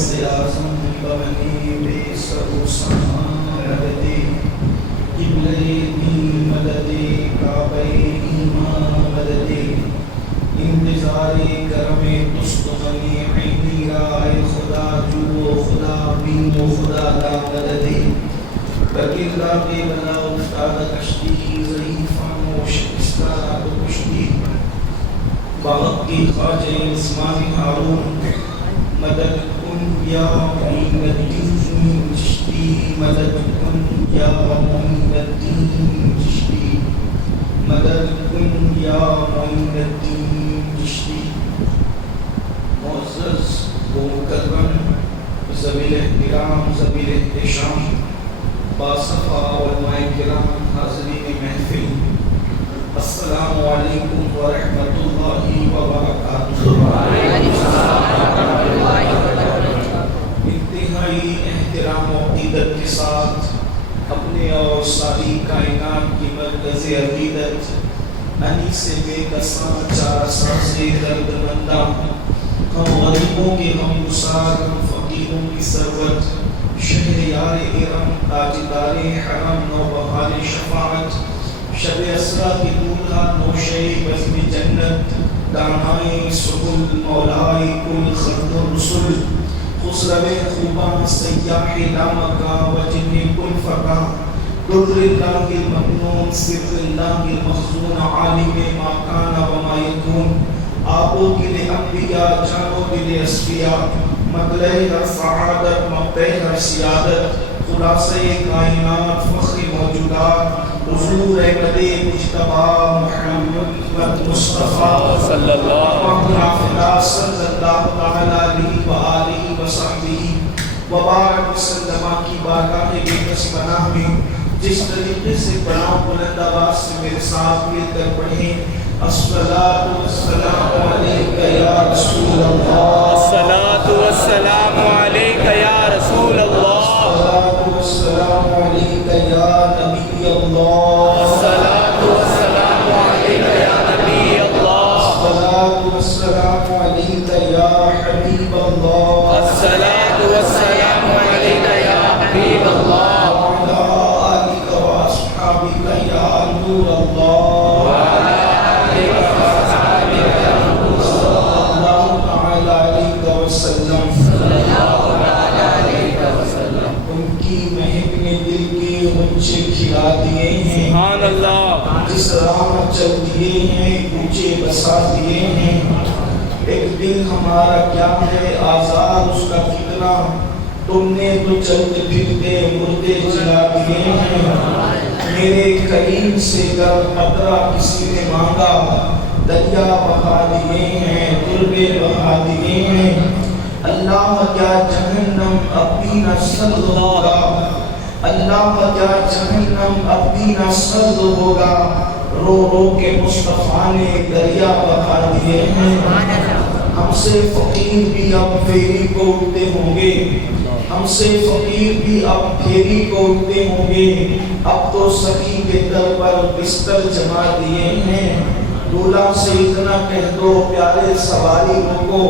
غوث اعظم ببنی بے سر و سامان مددی قبلہ دین مددی کعبہ ایمان مددی انتظار کرم تستغنی عینی رائے خدا جو خدا بین و خدا لا مددی بکر راقی بنا افتاد کشتی ضعیفان و شکستہ تو کشتی باغ کی خواجہ عثمان ہارون مدد کن یا معین الدین چشتی مدد کن یا معین الدین چشتی مدد کن یا معین الدین چشتی. معزز و مکرم ذوی احترام ذوی احتشام باصفا علماء کرام حاضرین محفل السلام علیکم ورحمۃ اللہ وبرکاتہ. انتہائی احترام و عقیدت کے ساتھ اپنے اور ساری کائنات کی مرکز عقیدت انیس بے کساں چار سے درد مندہ ہم غریبوں کے ہم گسار ہم فقیروں کی سرورت شہریار ارم تاجدار حرم نوبہار شفاعت شب اسرا کی دولہا نوشے بزم جنت دانائے سبل مولائی کل خلق الرسل خسرو خوبان سیاح لامکا وجن کل فقا در اللہ الممنون سر اللہ المخزون عالم ما کان وما یکون آبو دل انبیاء جانو دل اسفیاء مطلع ہر سعادت مبدع ہر سیادت خلاصہ کائنات فخر موجودات حضور احمد مجتبی محمد مصطفیٰ صلی اللہ علیہ وآلہ وصحبہ وبارک وسلم کی بارگاہ بے کس پناہ میں جس طریقے سے پناہ بلند آواز سے میرے ساتھ مل کر پڑھیں الصلاۃ والسلام علیک یا رسول اللہ الصلاۃ والسلام علیک یا رسول اللہ الصلاۃ والسلام علیک یا نبی اللہ الصلاۃ والسلام علیک یا نبی اللہ الصلاۃ والسلام علیک یا حبیب اللہ الصلاۃ والسلام علیک یا حبیب اللہ وعلی آلک واصحابک یا نور اللہ کھلا دیے ہیں سبحان اللہ جس راہ چل دیے ہیں اونچے بسا دیے ہیں. ایک دل ہمارا کیا ہے آزاد اس کا کتنا تم نے تو چلتے پھرتے مردے جلا دیے ہیں. میرے کریم سے گر قطرہ کسی نے مانگا دریا بہا دیے ہیں تربے بہا دیے ہیں. اللہ کیا جہنم اب بھی نہ سرد ہوگا اللہ کا کیا جہنم اب بھی نہ سرد ہوگا رو رو کے مصطفیٰ نے دریا بہا دیے ہیں. ہم سے فقیر بھی اب پھیری کو اٹھتے ہوں گے ہم سے فقیر بھی اب پھیری کو اٹھتے ہوں گے. اب تو سخی کے در پر بستر جما دیے ہیں. دولہا سے اتنا کہہ دو پیارے سواری کو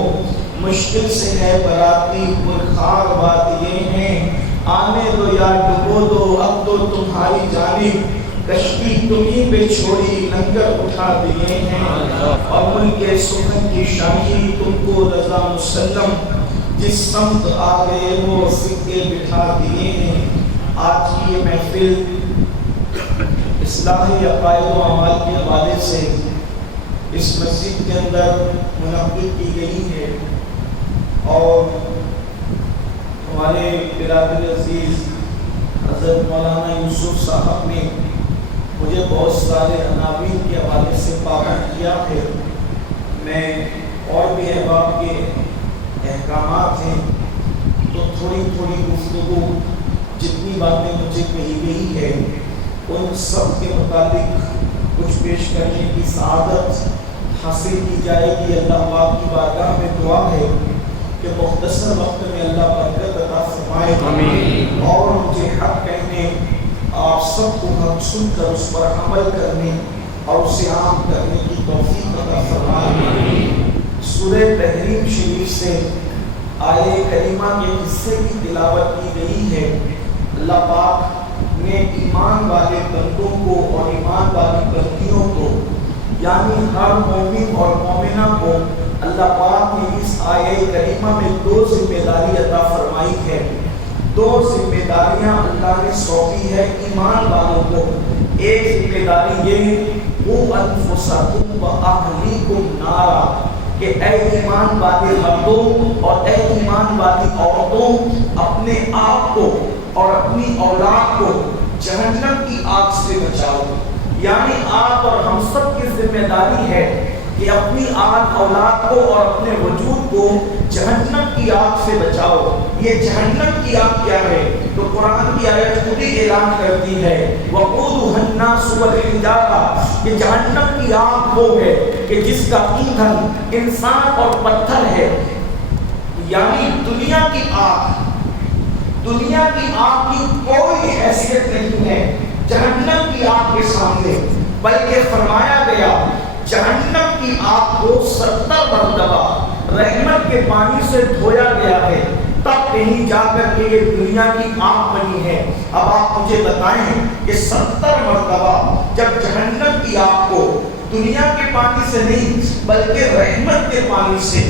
مشکل سے ہے براتی پرخار باتیے ہیں. آنے دو یا ڈبو دو اب تو تمہاری جانب کشتی تمہیں پہ چھوڑی لنگر اٹھا دیے ہیں. اور ملک سخن کی شاہی تم کو رضا مسلم جس سمت آ گئے وہ سکے بٹھا دیے ہیں. آج کی یہ محفل اصلاح عقائد و اعمال کے حوالے سے اس مسجد کے اندر منعقد کی گئی ہے اور ہمارے برادر عزیز حضرت مولانا یوسف صاحب نے مجھے بہت سارے عناوین کے حوالے سے پابند کیا ہے. میں اور بھی احباب کے احکامات ہیں تو تھوڑی تھوڑی گفتگو جتنی باتیں مجھے کہی گئی ہے ان سب کے مطابق کچھ پیش کرنے کی سعادت حاصل کی جائے گی. اللہ پاک کی بارگاہ میں دعا ہے کہ مختصر وقت میں اللہ برکت عطا فرمائے اور مجھے حق کہنے آپ سب کو حق سن کر اس پر عمل کرنے اور اسے عام کرنے کی توفیق عطا فرمائے. سورہ تحریم شریف سے آیے کریمہ کے حصے کی تلاوت کی گئی ہے۔ اللہ پاک نے ایمان والے بندوں کو اور ایمان والی بندیوں کو یعنی ہر مومن اور مومنہ کو اللہ پاک نے اس آیے کریمہ میں دو ذمہ داری عطا فرمائی ہے۔ دو ذمہ داریاں اللہ نے سونپی ہے ایمان والوں کو۔ ایک ذمہ داری یہ انفسکم و اہلیکم نارا کہ اے ایمان والے مردوں اور اے ایمان والی عورتوں اپنے آپ کو اور اپنی اولاد کو جہنم کی آگ سے بچاؤ۔ یعنی آپ اور ہم سب کی ذمہ داری ہے کہ اپنی اولاد کو اور اپنے وجود کو جہنم کی آگ سے بچاؤ۔ یہ جہنم کی آگ کیا ہے؟ تو قرآن کی آیت خود ہی اعلان کرتی ہے وَقُودُهَا النَّاسُ وَالْحِجَارَةُ کہ جہنم کی آگ وہ ہے کہ جس کا ایندھن انسان اور پتھر ہے۔ یعنی دنیا کی آگ کی کوئی حیثیت نہیں ہے جہنم کی آگ کے سامنے، بلکہ فرمایا گیا جہنم کی آگ کو 70 مرتبہ رحمت کے پانی سے دھویا گیا ہے، تب کہیں جا کر کے یہ دنیا کی آگ بنی ہے۔ اب آپ مجھے بتائیں کہ 70 مرتبہ جب جہنم کی آگ کو دنیا کے پانی سے نہیں بلکہ رحمت کے پانی سے،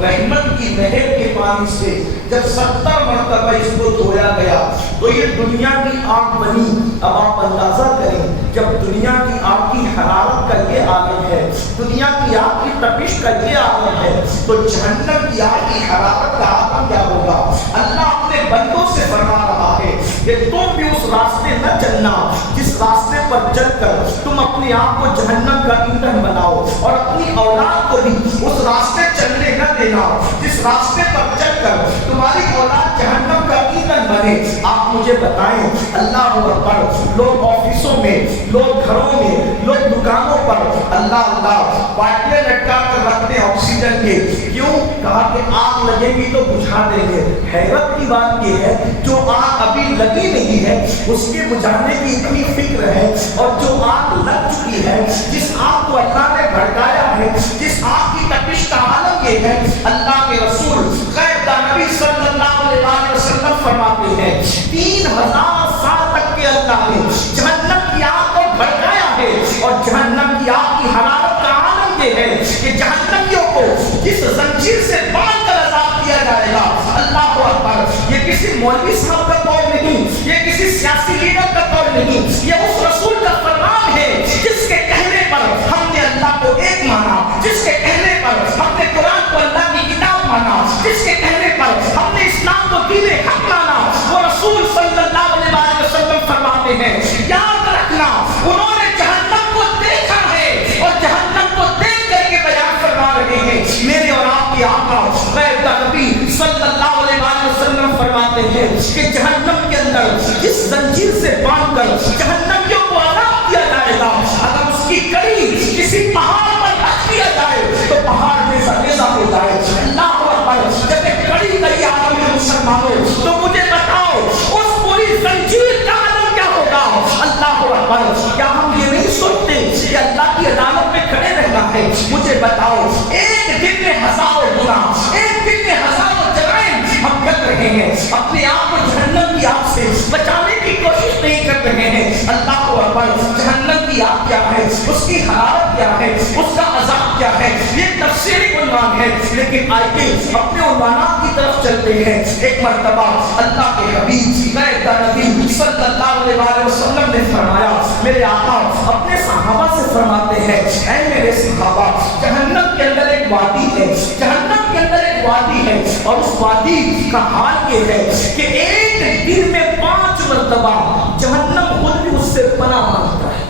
رحمت کی نہر کے پانی سے جب 70 مرتبہ اس کو دھویا گیا تو یہ دنیا کی آگ بنی۔ اب آپ اندازہ کریں جب دنیا کی آگ کی حرارت کا یہ عالم ہے، دنیا کی آگ کی تپش کا یہ عالم ہے، تو جہنم کی آگ کی حرارت کا عالم کیا ہوگا؟ اللہ اپنے بندوں سے فرما رہا ہے کہ تم بھی اس راستے نہ چلنا جس راستے پر چل کر تم اپنے آپ کو جہنم کا ایندھن بناؤ، اور اپنی اولاد کو بھی اس راستے چلنے نہ دینا جس راستے پر چل کر تمہاری اولاد جہنم کا ایندھن بنے۔ آپ مجھے بتائیں اللہ اکبر، لوگ آفسوں میں، لوگ گھروں میں، لوگ دکانوں پر اللہ اللہ باٹلیں لٹکا کر رکھتے ہیں آکسیجن کے، کیوں؟ کہا کہ آگ لگے گی تو بجھا دیں گے۔ حیرت کی بات یہ ہے جو آگ ابھی لگی نہیں ہے اس کے بجھانے کی اتنی فکر ہے، اور جو آگ لگ چکی ہے، جس آگ کو اللہ نے بھڑکایا ہے، جس آگ کی تپش کا عالم یہ ہے، اللہ کے رسول غیب دا نبی صلی اللہ علیہ وسلم فرماتے ہیں 3000 سال تک کے اللہ نے جہنم کی آگ کو بھڑکایا ہے، اور جہنم کی آگ کی حرارت کا عالم یہ ہے کہ جہنمیوں کو جس زنجیر سے باندھ کر عذاب دیا جائے گا، اللہ اکبر، یہ کسی مولوی صاحب کا قول نہیں، یہ کسی سیاسی لیڈر کا قول نہیں، یہ اس رسول کا فرمان ہے جس کے کہنے پر ہم نے اللہ کو ایک مانا، جس کے کہنے پر ہم نے قرآن کو اللہ کی کتاب مانا، جس کے کہنے پر ہم نے اسلام کو دین حق مانا۔ وہ رسول صلی اللہ علیہ وسلم فرماتے ہیں یاد رکھنا انہوں نے جہنم کو دیکھا ہے اور جہنم کو دیکھ کر کے بیان فرما رہے ہیں۔ میرے اور آپ کے آقا غیب کا نبی صلی اللہ علیہ وسلم فرماتے ہیں کہ جہنم کے اندر جس زنجیر سے باندھ کر جہنمیوں کو عذاب دیا جائے گا، اگر اس کی کڑی کسی پہاڑ پر رکھ دیا جائے تو پہاڑ جیسا جیسا ہو جائے۔ اللہ اکبر، جب ایک کڑی کڑی عالم ہے مسلمانوں، تو مجھے بتاؤ اس پوری زنجیر کا عالم کیا ہوگا؟ اللہ اکبر، کیا ہم یہ نہیں سوچتے کہ اللہ کی عدالت میں کھڑے رہنا ہے؟ مجھے بتاؤ ایک دن میں ہزاروں گناہ، ایک دن میں ہزاروں جرائم ہم کر رہے ہیں، اپنے آپ کو جہنم کی آگ سے بچانے کی کوشش نہیں کر رہے ہیں۔ اللہ اکبر، جہنم کی آگ کیا ہے، اس کی حرارت کیا ہے، اس کا عذاب کیا ہے، یہ تفسیری عنوان ہے، لیکن آئیے اپنے عنوانات کی طرف چلتے ہیں۔ ایک مرتبہ اللہ کے حبیب غیب کا نبی صلی اللہ علیہ وسلم نے فرمایا، میرے آقا اپنے صحابہ سے فرماتے ہیں اے میرے صحابہ، جہنم کے اندر ایک وادی ہے، جہنم کے اندر ایک وادی ہے، اور اس وادی کا حال یہ ہے کہ ایک دن میں 5 مرتبہ جہنم خود بھی اس سے پناہ مانگتا ہے۔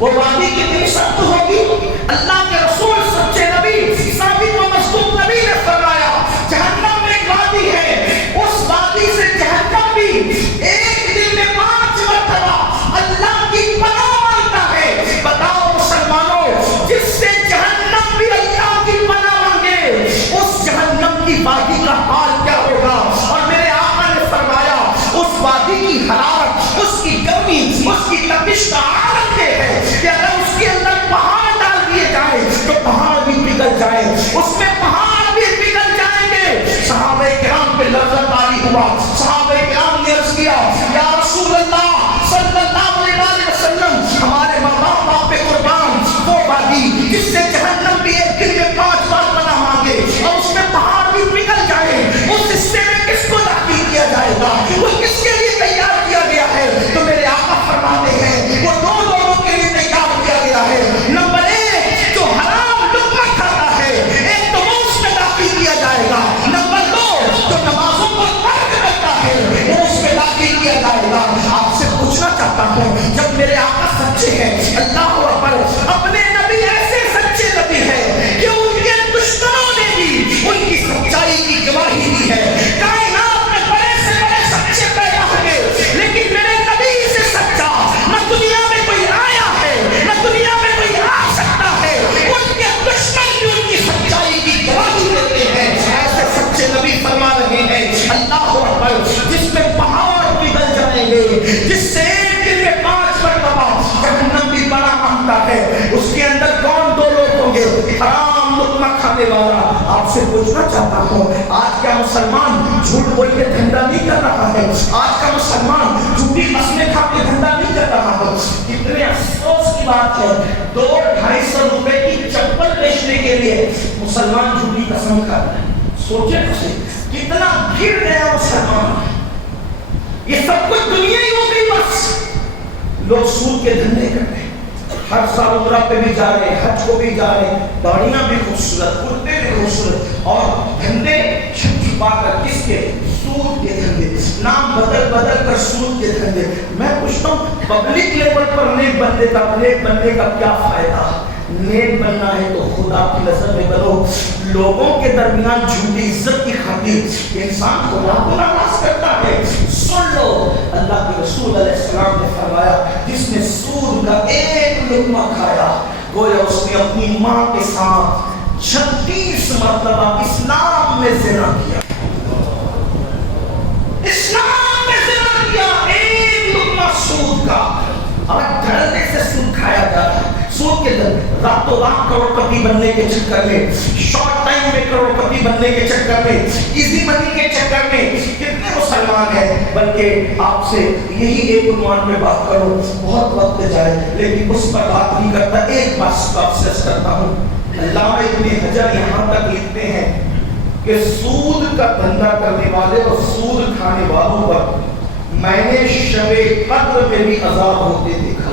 وہ وادی کتنی سخت ہوگی؟ اللہ کے رسول سچے نبی ثابت و مصدوق نبی نے فرمایا جہنم میں ایک وادی ہے، اس وادی سے جہنم بھی ایک دن میں 5 مرتبہ اللہ کی پناہ مانگتا ہے۔ بتاؤ مسلمانوں، جس سے جہنم بھی اللہ کی پناہ مانگے اس جہنم کی وادی کا حال کیا ہوگا؟ اور میرے آقا نے فرمایا اس وادی کی حرارت، اس کی گرمی، اس کی تپش کا عالم یہ ہے کہ اگر اس کے اندر پہاڑ ڈال دیے جائیں تو پہاڑ بھی پگھل جائیں، اس میں پہاڑ بھی پگھل جائیں گے۔ سچے ہیں. اللہ اکبر. اپنے نبی ایسے سچے نبی ہیں کہ ان کے دشمنوں نے بھی ان کی سچائی کی گواہی دی ہے. کائنات میں بڑے سے بڑے سچے پیدا ہوئے لیکن میرے نبی سے سچا نہ دنیا میں کوئی آیا ہے نہ دنیا میں کوئی آ سکتا ہے. ان کے دشمن بھی ان کی سچائی کی گواہی دیتے ہیں. ایسے سچے نبی فرما رہے ہیں اللہ اکبر جس میں پہاڑ پگھل جائیں گے, جس سے ایک دن میں 5 مرتبہ جہنم بھی بڑا مانگتا ہے. اس کے اندر کون 2 لوگ ہوں گے؟ حرام لقمہ کھانے والا. آپ سے پوچھنا چاہتا ہوں آج کا مسلمان جھوٹ بول کے دھندا نہیں کر رہا ہے. آج کا مسلمان جھوٹی قسمیں کھا کے دھندا نہیں کر رہا ہے. کتنے افسوس کی بات ہے 200-250 روپے کی چپل بیچنے کے لیے مسلمان جھوٹی قسم کھاتا ہے. سوچے کتنا گر گیا مسلمان. یہ سب کچھ دنیا ہی ہو گئی. بس لوگ سود کے دھندے کرتے ہیں. ہر سال عمرہ پہ بھی جا رہے ہیں, حج کو بھی جا رہے ہیں, داڑیاں بھی خوبصورت, کرتے بھی خوبصورت, اور دھندے چھپا کر کس کے؟ سود کے دھندے. نام بدل بدل کر سود کے دھندے. میں پوچھتا ہوں پبلک لیول پر نیک بننے کا کیا فائدہ؟ نیک بننا ہے تو خدا کی نظر میں بنو. لوگوں کے درمیان جھوٹی عزت کی خاطر انسان خدا کو ناراض کرتا ہے. سن لو اللہ کے رسول علیہ السلام نے فرمایا جس نے سود کا ایک لقمہ کھایا گویا اس نے اپنی ماں کے ساتھ 36 مرتبہ اسلام میں زنا کیا. اسلام میں زنا کیا. ایک لقمہ سود کا. اور ڈرنے سے سود کھایا جا رہا ہے. سود کے در راتوں رات کروڑپتی بننے کے چکر میں, شارٹ ٹائم میں کروڑپتی بننے کے چکر میں, ایزی منی کے چکر میں کتنے مسلمان ہیں. بلکہ آپ سے یہی ایک عنوان میں بات کروں, بہت وقت جائے لیکن اس پر بات نہیں کرتا. ایک بات آپ سے کرتا ہوں. علامہ ابن حجر یہاں تک لکھتے ہیں کہ سود کا دھندا کرنے والے اور سود کھانے والوں پر میں نے شب قدر میں بھی عذاب ہوتے دیکھا.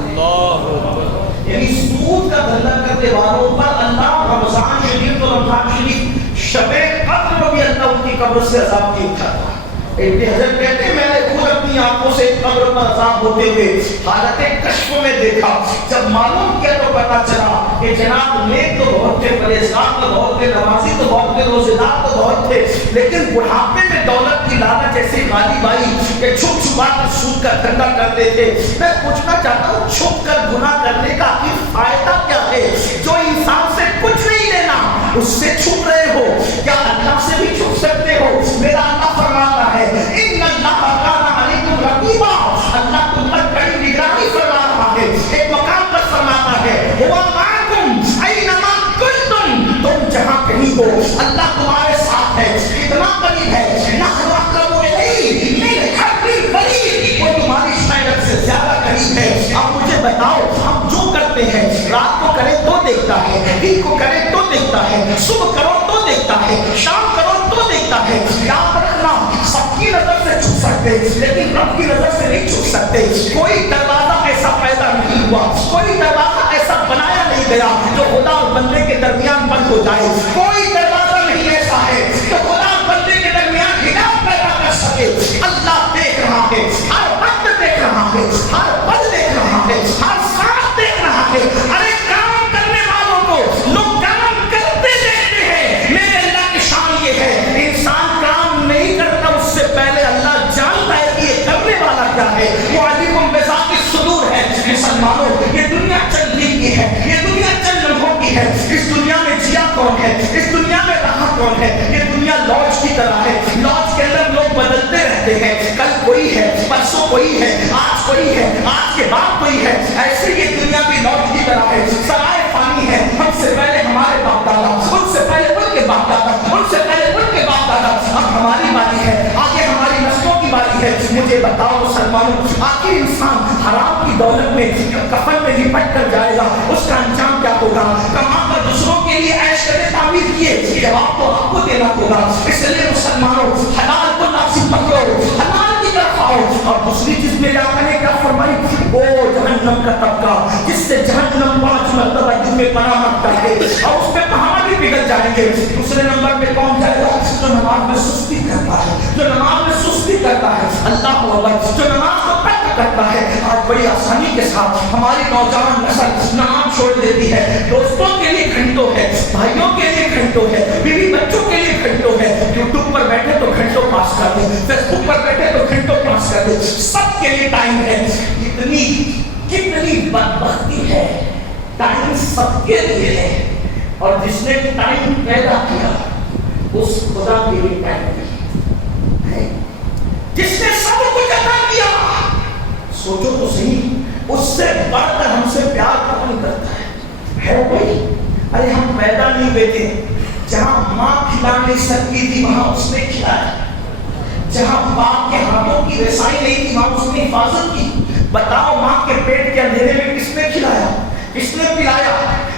یعنی سود کا دھندا کرنے والوں پر اللہ رمضان شریف اور رمضان شریف شب قدر میں بھی اللہ ان کی قبر سے عذاب نہیں اٹھاتا. ابن حجر کہتے ہیں میں نے خود اپنی آنکھوں سے قبر پر عذاب ہوتے ہوئے حالت کشف میں دیکھا. جب معلوم کیا تو پتا چلا کہ جناب نیک تو بہت تھے, پرہیزگار تو بہت تھے, نمازی تو بہت تھے, روزے دار تو بہت تھے, لیکن بڑھاپے میں دولت کی لالچ ایسی غالب آئی کہ چھپ چھپا کر سود کا دھندا کرتے تھے. میں پوچھنا چاہتا ہوں چھپ کر گناہ کرنے کا آخر فائدہ کیا ہے؟ جو انسان سے کچھ نہیں لینا اس سے چھپ رہے ہو, کیا اللہ سے بھی چھپ سکتے ہو؟ میرا اللہ فرماتا ہے ان اللہ کان علیکم رقیبا. اللہ تم پر بڑی نگرانی فرما رہا ہے. ایک مقام پر فرماتا ہے ہوا معکم اینما کنتم, تم جہاں کہیں ہو اللہ تمہارے ساتھ ہے. اتنا قریب ہے نحن اقرب الیہ من حبل الورید, وہ تمہاری شاید سے زیادہ قریب ہے. اب مجھے بتاؤ ہم جو کرتے ہیں رات کو کریں تو دیکھتا ہے, دن کو کریں تو دیکھتا ہے, صبح کرو تو دیکھتا ہے, شام کرو تو دیکھتا ہے. یاد رکھنا سب کی نظر سے چھپ سکتے لیکن رب کی نظر سے نہیں چھپ سکتے. کوئی دروازہ ایسا پیدا نہیں ہوا, کوئی دروازہ ایسا بنایا نہیں گیا جو خدا اور بندے کے درمیان بند ہو جائے. کوئی دروازہ نہیں ایسا ہے جو خدا اور بندے کے درمیان حجاب پیدا کر سکے. اللہ دیکھ رہا ہے, ہر وقت دیکھ رہا ہے, ہر پل دیکھ رہا ہے, ہر ساتھ دیکھ رہا ہے. ارے کام کرنے والوں کو لوگ کام کرتے دیکھتے ہیں. میرے اللہ کی شان یہ ہے انسان کام نہیں کرتا اس سے پہلے اللہ جانتا ہے کہ یہ کرنے والا کیا ہے. وہ علیم بذات الصدور ہے. مسلمانوں یہ دنیا چلنے کی ہے, یہ دنیا چند لمحوں کی ہے. اس دنیا میں جیا کون ہے, اس دنیا میں رہا کون ہے؟ یہ دنیا لانچ کی طرح ہے. لانچ کے اندر لوگ بدلتے رہتے ہیں. کل کوئی ہے, پرسوں کوئی ہے, آج کوئی ہے, آج کے بعد کوئی ہے. ایسے یہ دنیا بھی لانچ کی طرح ہے. سرائے فانی ہے. ہم سے پہلے ہمارے باپ دادا, ان سے پہلے ان کے باپ دادا, ان سے پہلے ان کے باپ دادا. اب ہماری باری ہے, آگے ہماری نسلوں کی باری ہے. مجھے بتاؤ مسلمانوں آخر انسان حرام کی دولت میں کفن میں لپٹ کر جائے گا, اس کا انجام کیا ہوگا؟ کما کر دوسروں کے لیے عیش کرے تعمیر کیے, جواب تو آپ کو دینا ہوگا. اس لیے مسلمانوں حلال کو ناصب پکڑو, حلال کی طرف آؤ. اور دوسری چیز میں اللہ نے کیا فرمائی, وہ جہنم کا طبقہ جس سے جہنم 5 مرتبہ دن میں پناہ مانگتا ہے اور اس پہ پہاڑ بھی پگھل جائیں گے. دوسرے نمبر پہ کون جائے گا؟ جو نماز میں سستی کرتا ہے, جو نماز میں سستی کرتا ہے. اللہ اکبر, جو نماز کو ترک کرتا ہے. آج بڑی آسانی کے ساتھ ہماری نوجوان نسل نماز چھوڑ دیتی ہے. دوستوں کے لیے گھنٹوں ہے, بھائیوں کے لیے گھنٹوں ہے, بیوی بچوں کے لیے گھنٹوں ہے. یوٹیوب پر بیٹھے تو گھنٹوں پاس کر دیں, فیس بک پر بیٹھے تو گھنٹوں پاس کر دیں. سب کے لیے ٹائم ہے. کتنی بدبختی ہے, ٹائم سب کے لیے ہے. اور جس نے ٹائم پیدا کیا اس خدا کے لیے ٹائم ہے. جس نے سب کچھ عطا کیا, سوچو تو صحیح, اس سے بڑھ کر ہم سے پیار کون کرتا ہے بھائی؟ ارے ہم پیدا نہیں ہوئے تھے, جہاں ماں کھلا نہیں سکتی تھی وہاں اس نے کھلایا, جہاں باپ کے ہاتھوں کی رسائی نہیں تھی وہاں اس نے حفاظت کی. بتاؤ ماں کے پیٹ کے اندھیرے میں کس نے کھلایا, کس نے پلایا,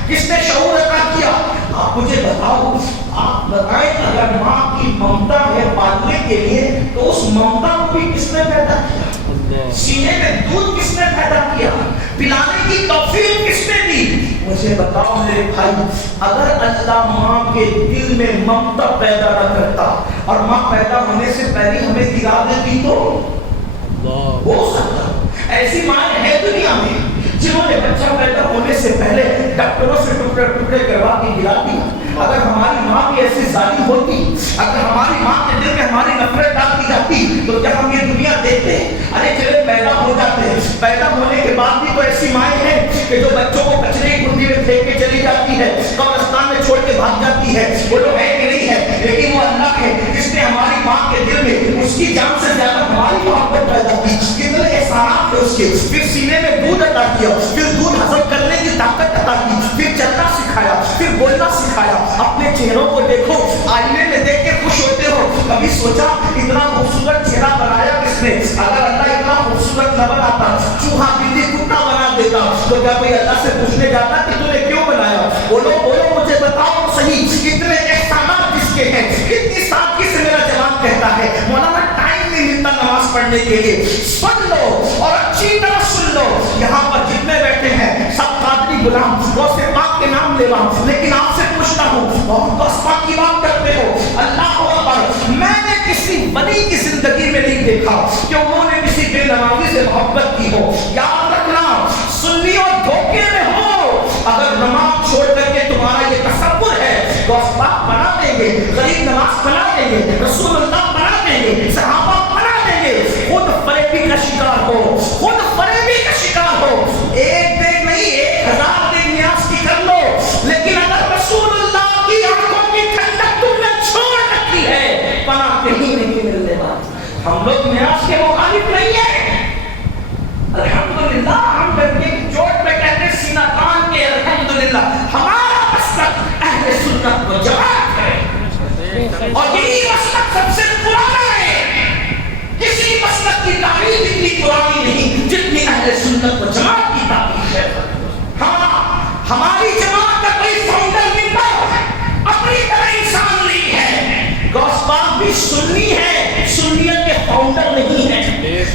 کس نے شعور عطا کیا؟ آپ مجھے بتاؤ, آپ بتائیں اگر ماں کی ممتا ہے پالنے کے لیے تو اس ممتا کو بھی کس نے پیدا کیا؟ سینے میں دودھ کس نے پیدا کیا؟ پلانے کی توفیق کس نے دی؟ مجھے بتاؤ میرے بھائی, اگر اللہ ماں کے دل میں ممتا پیدا نہ کرتا اور ماں پیدا ہونے سے پہلے ہمیں گرا دیتی تو ہو سکتا. ایسی ماں ہے دنیا میں جنہوں نے بچہ پیدا ہونے سے پہلے ڈاکٹروں سے ٹکڑے ٹکڑے کروا کے گرا دیا. اگر ہماری ماں بھی ایسی ظالم ہوتی, اگر ہماری ماں کے دل میں ہماری نفرت ڈال دی جاتی تو کیا ہم یہ دنیا دیکھتے؟ ارے چلے پیدا ہو جاتے ہیں, پیدا ہونے کے بعد بھی تو ایسی مائیں ہیں کہ جو بچوں کو کچرے کی کنڈی میں پھینک کے چلی جاتی ہے, قبرستان میں چھوڑ کے بھاگ جاتی ہے. وہ لوگ ہے کہ نہیں ہے, لیکن وہ اللہ ہے جس نے ہماری ماں کے دل میں اس کی جان سے زیادہ ہماری محبت پیدا کی. کتنے احسانات تھے اس کے, پھر سینے میں دودھ عطا کیا, پھر دودھ ہضم کرنے کی طاقت عطا کی, پھر چلنا سکھایا, پھر بولنا سکھایا. اپنے چہروں کو دیکھو, آئینے میں دیکھ کے خوش ہوتے ہو, کبھی سوچا اتنا خوبصورت چہرہ بنایا کس نے؟ اگر اللہ اتنا خوبصورت نہ بناتا, چوہا بلی کتا بنا دیتا تو کیا کوئی اللہ سے پوچھنے جاتا کہ تو نے کیوں بنایا؟ بولو مجھے بتاؤ صحیح, اتنے احسانات جس کے ہیں, اتنی سادگی سے میرا جواب کہتا ہے مولانا ٹائم نہیں ملتا نماز پڑھنے کے لیے. سن لو اور اچھی طرح سن لو, یہاں پر جتنے بیٹھے ہیں سب قادری غلام غوث پاک کے نام لیوا, لیکن آپ سے پوچھتا ہوں غوث پاک کی بات کرتے ہو, اللہ اکبر, میں نے کسی ولی کی زندگی میں نہیں دیکھا کہ انہوں نے کسی بے نمازی سے محبت کی ہو. یاد رکھنا, سنی اور دھوکے میں ہو, اگر نماز چھوڑ کر کے تمہارا یہ تصور ہے غوث پاک بنا دیں گے, غریب نواز بنا دیں گے, رسول اللہ بنا دیں گے, صحابہ بنا دیں گے, خود فریبی کا شکار ہو, خود فریبی کا شکار ہو. ایک دن نہیں 1000 دن نیاز کی کر لو, لیکن اگر رسول اللہ کی آنکھوں کی ٹھنڈک تم نے چھوڑ رکھی ہے پناہ کہیں نہیں ملنے والی. ہم لوگ نیاز کے مخالف نہیں ہیں, الحمدللہ, ہم ڈر کے چوٹ پہ کہتے سینہ تان کے الحمدللہ. ہمارا مسلک اہل سنت و جماعت ہے اور یہی مسلک سب سے پرانا ہے. کسی مسلک کی تعریف اتنی پرانی نہیں جتنی اہل سنت و جماعت کی تعریف ہے. ہاں, ہماری جماعت کا کوئی فاؤنڈر ممبر اپنی طرح انسان نہیں ہے. غوث پاک بھی سنی ہے, سنیت کے فاؤنڈر نہیں ہے.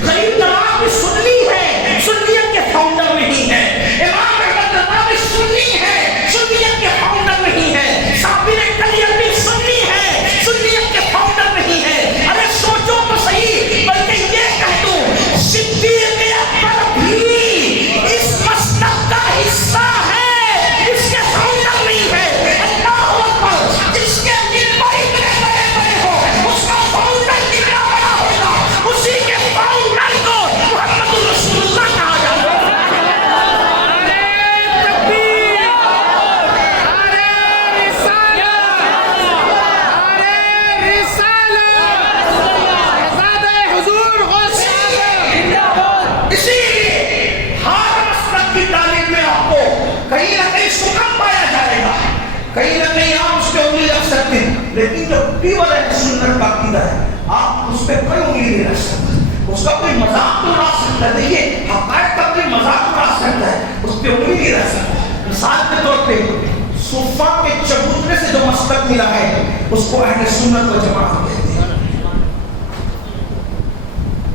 غریب نواز بھی سنی ہے, سنیت کے فاؤنڈر نہیں ہے. امام احمد رضا بھی سنی ہے, سنیت کے فاؤنڈر نہیں ہے. صابر کلیہ بھی سنی ہے, سنیت کے فاؤنڈر نہیں ہے. ارے سوچو تو صحیح, بلکہ یہ کہہ دوں صدیق اکبر بھی اس مسلک کا حصہ ہے, اس کے فاؤنڈر نہیں ہے. اللہ اکبر, جس کے ممبر اتنے بڑے بڑے ہو اس کا فاؤنڈر کتنا بڑا ہوگا, اسی کے فاؤنڈر کو محمد رسول اللہ کہا جاتا ہے. اسی لیے ہر مسلک کی تعلیم میں آپ کو کہیں نہ کہیں سکم پایا جائے گا, کہیں نہ کہیں آپ اس پہ انگلی رکھ سکتے ہیں, لیکن جو پیور اہل سنت کا عقیدہ ہے آپ اس پہ کوئی انگلی نہیں رکھ سکتے. اس کا کوئی مذاق تو اڑا سکتا ہے, دیکھیے حقائق کا کوئی مذاق اڑا سکتا ہے, اس پہ انگلی نہیں رکھ سکتا. مثال کے طور پہ صوفہ کے چبوترے سے جو مسلک ملا ہے اس کو اہل سنت و جماعت کہتے ہیں.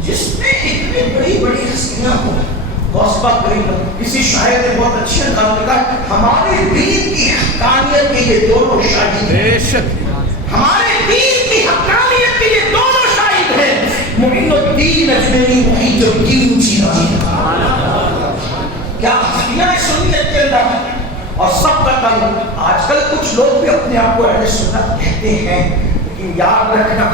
جس نے اتنی بڑی بڑی ہستیاں ہو, غوث پاک کریم, کسی شاعر نے بہت اچھے انداز میں کہا ہمارے دین کی حقانیت کے یہ دونوں شاہد ہیں. ہمارے دین کی حقانیت کے یہ دونوں شاہد ہیں, معین الدین اجمیری, محیط الدین جیلانی. اور سب کا تن. آج کل کچھ لوگ بھی اپنے آپ کو اہل سنت کہتے ہیں، لیکن یاد رکھنا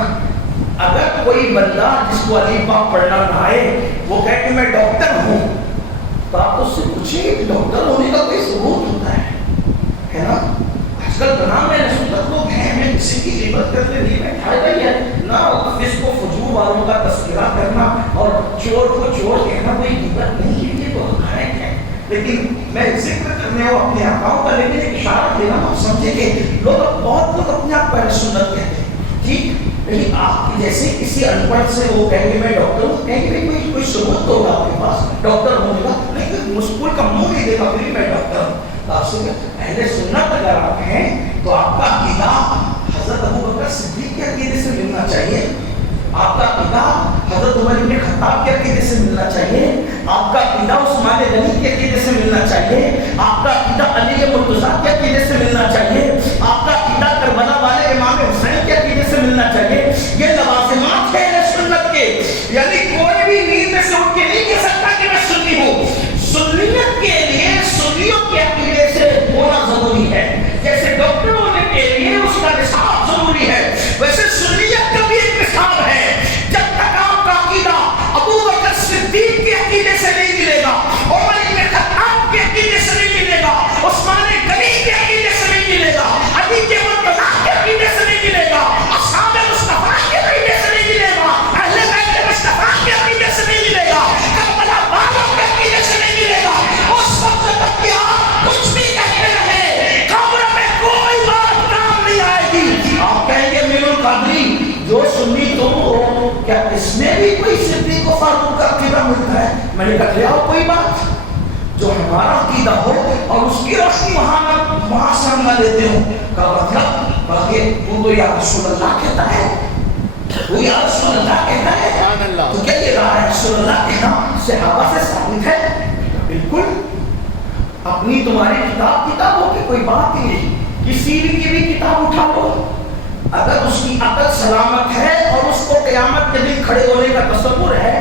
اگر کوئی بندہ جس کو علی پاک پڑھنا نہ آئے وہ کہے کہ میں ڈاکٹر ہوں، تو آپ اس سے پوچھیں کہ ڈاکٹر ہونے کا کوئی ثبوت ہوتا ہے نا؟ آج کل بنا میں سنت لوگ ہیں، میں کسی کی غیبت کرنے نہیں بیٹھا ہی ہے نہ، فسق و فجور والوں کا تذکرہ کرنا اور چور کو چور کہنا کوئی غیبت نہیں ہے، یہ تو حقائق ہے. لیکن میں ذکر کرنے اور اپنے آقاؤں کا لیکن ایک اشارہ دینا آپ سمجھے کہ بہت لوگ اپنے آپ کو اہل سنت کہتے ہیں، ٹھیک، لیکن آپ جیسے کسی ان پڑھ سے وہ کہیں گے میں ڈاکٹر ہوں، کہیں گے کوئی ثبوت تو ہوگا آپ کے پاس ڈاکٹر ہونے کا، لیکن مسکول کا منہ نہیں دے گا پھر میں ڈاکٹر ہوں. تو آپ سے اہل سنت اگر آپ ہیں تو آپ کا عقیدہ حضرت ابوبکر صدیق کے عقیدے سے ملنا چاہیے، آپ کا عقیدہ حضرت عمر بن خطاب کے عقیدے سے ملنا چاہیے، آپ کا عقیدہ عثمان غنی کے عقیدے سے ملنا چاہیے، آپ کا عقیدہ علی مرتضیٰ کے عقیدے سے ملنا چاہیے، آپ کا عقیدہ کربلا والے امام حسین کے عقیدے سے ملنا چاہیے. یہ لوازمات ہیں اہل سنت کے. یعنی کوئی بھی نیند میں سے اٹھ کے نہیں کہہ سکتا کہ میں سنی ہوں. سنیت کے لیے سنیوں کے عقیدے سے ہونا ضروری ہے، جیسے ڈاکٹر ہونے کے لیے اس کا نصاب ضروری ہے، ویسے سنیت کا بھی ایک نصاب ہے. جب تک آپ کا عقیدہ ابوبکر صدیق کے عقیدے سے نہیں ملے گا، عمر بن خطاب کے عقیدے سے نہیں ملے گا، عثمان غنی کے عقیدے سے نہیں ملے گا، علی کے مرتضیٰ کے عقیدے سے نہیں ملے گا، اصحاب مصطفیٰ کے عقیدے سے نہیں ملے گا، اہل بیت مصطفیٰ کے عقیدے سے نہیں ملے گا، کربلا والوں کے عقیدے سے نہیں ملے گا. اس وقت تک کہ آپ کچھ بھی کہتے رہے قبر میں کوئی بات کام نہیں آئے گی. آپ کہیں گے میر القادری جو سنی تم ہو کیا اس میں بھی کوئی صدیق و فاروق کا عقیدہ ملتا ہے؟ میں نے کہا لے آؤ کوئی بات جو ہمارا عقیدہ ہو اور اس کی روشنی وہاں سے ہم نہ لیتے ہوں. کا مطلب باقی تو یا رسول اللہ کہتا ہے، تو یا رسول اللہ کہتا ہے، تو کیا یہ رہا ہے رسول اللہ کہنا صحابہ سے ثابت ہے؟ بالکل. اپنی تمہاری کتابوں کی کوئی بات ہی نہیں. کسی کی بھی کتاب اٹھا لو، اگر اس کی عقل سلامت ہے اور اس کو قیامت کے دن کھڑے ہونے کا تصور ہے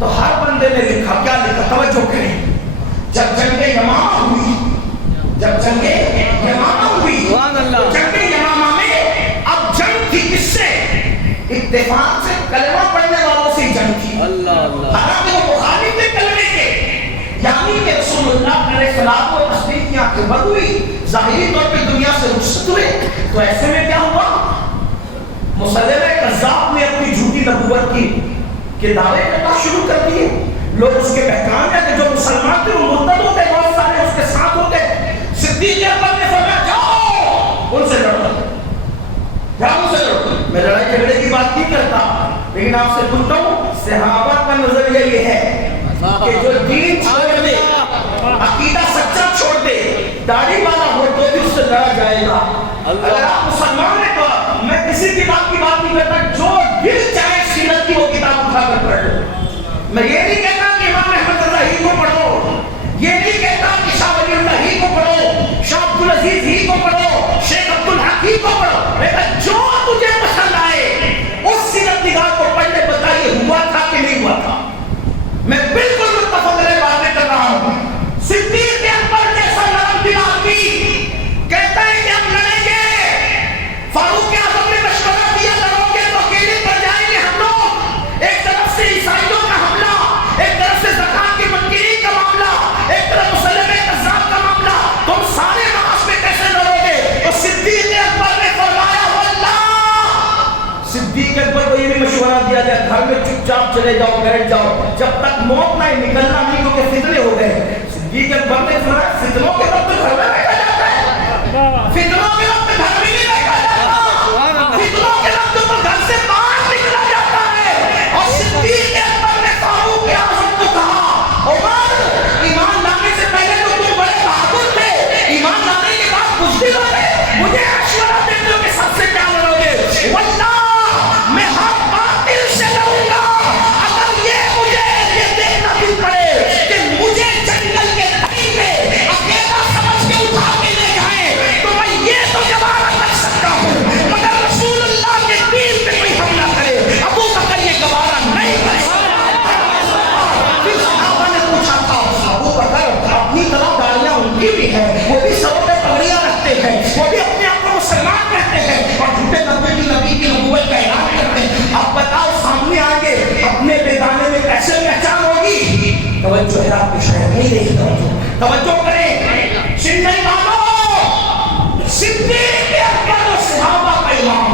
تو ہر بندے نے لکھا. کیا لکھا؟ توجہ کریں. جب جنگ یمامہ ہوئی، جب جنگ یمامہ ہوئی، جنگ یمامہ میں اب جنگ تھی کس سے؟ اتفاق سے کلمہ پڑھنے والوں سے جنگ تھی. حالانکہ وہ مخالف تھے کلمے کے، یعنی کہ رسول اللہ علیہ السلام کو تصدیق کی آنکھیں بند ہوئی، ظاہری طور پہ دنیا سے رخصت ہوئے. تو ایسے میں کیا ہوا؟ مسلمہ کذاب نے اپنی جھوٹی نبوت کے دعوے کرنا شروع کر دیے. لوگ اس کے بہکان ہیں کہ جو مسلمان تھے وہ مرتد ہوتے، بہت سارے اس کے ساتھ ہوتے. صدیق اکبر نے فرمایا جاؤ ان سے لڑو، جاؤ ان سے لڑو. میں لڑائی جھگڑے کی بات نہیں کرتا، لیکن آپ سے پوچھتا ہوں صحابہ کا نظریہ یہ ہے کہ جو دین چھوڑ دے، عقیدہ سچا چھوڑ دے، داڑھی والا ہو تو بھی اس سے لڑا جائے گا. اگر آپ مسلمان ہیں تو میں کسی کتاب کی بات نہیں کرتا، جو دل چاہے سیرت کی وہ کتاب اٹھا کر پڑھ لو. میں یہ نہیں کہتا کہ امام احمد رضا ہی کو پڑھو، یہ نہیں کہتا کہ شاہ ولی اللہ ہی کو پڑھو، شاہ عبدالعزیز ہی کو پڑھو، شیخ عبدالحق ہی کو پڑھو. لیکن جو تجھے پسند آئے اس سیرت نگار کو پڑھنے بتائیے ہوا تھا کہ نہیں ہوا تھا. میں بالکل متفق علیہ باتیں کر رہا ہوں. صدیق اکبر جیسا نرم دل آدمی کہتا ہے کہ ہم لڑیں گے. فاروق اعظم نے مشورہ دیا لڑو گے تو اکیلے پڑ جائیں گے ہم لوگ. ایک طرف سے عیسائیوں کا حملہ، ایک طرف سے زکات کی منکرین کا معاملہ، ایک طرف مسلمہ کذاب کا معاملہ، تم سارے نماز میں کیسے لڑو گے؟ تو صدیق اکبر نے فرمایا واللہ. صدیق اکبر کو یہ بھی مشورہ دیا گیا گھر میں چپ چاپ چلے جاؤ، بیٹھ جاؤ جب تک موت نہ نکلنا نہیں، کیونکہ فتنے ہو گئے. صدیق اکبر نے فرمایا فتنوں کے وقت گھر میں بیٹھا جاتا ہے، فتنوں کے وقت گھر میں نہیں بیٹھا جاتا، فتنوں کے وقت تو گھر سے باہر نکلا جاتا ہے. اور صدیق اکبر نے فاروق اعظم کو کہا عمر ایمان لانے سے پہلے تو تم بڑے بہادر تھے، ایمان لانے کے بعد بزدل ہو گئے، مجھے مشورہ دیتے ہو کہ سب سے کیا لڑو گے؟ واللہ میں ہر باطل سے لڑوں گا اگر یہ مجھے یہ دیکھنا بھی پڑے کہ مجھے جنگل آپ کے شہر نہیں دیکھتا ہوں. توجہ کریں چنئی والوں، صدیق اکبر و صحابہ کا امام،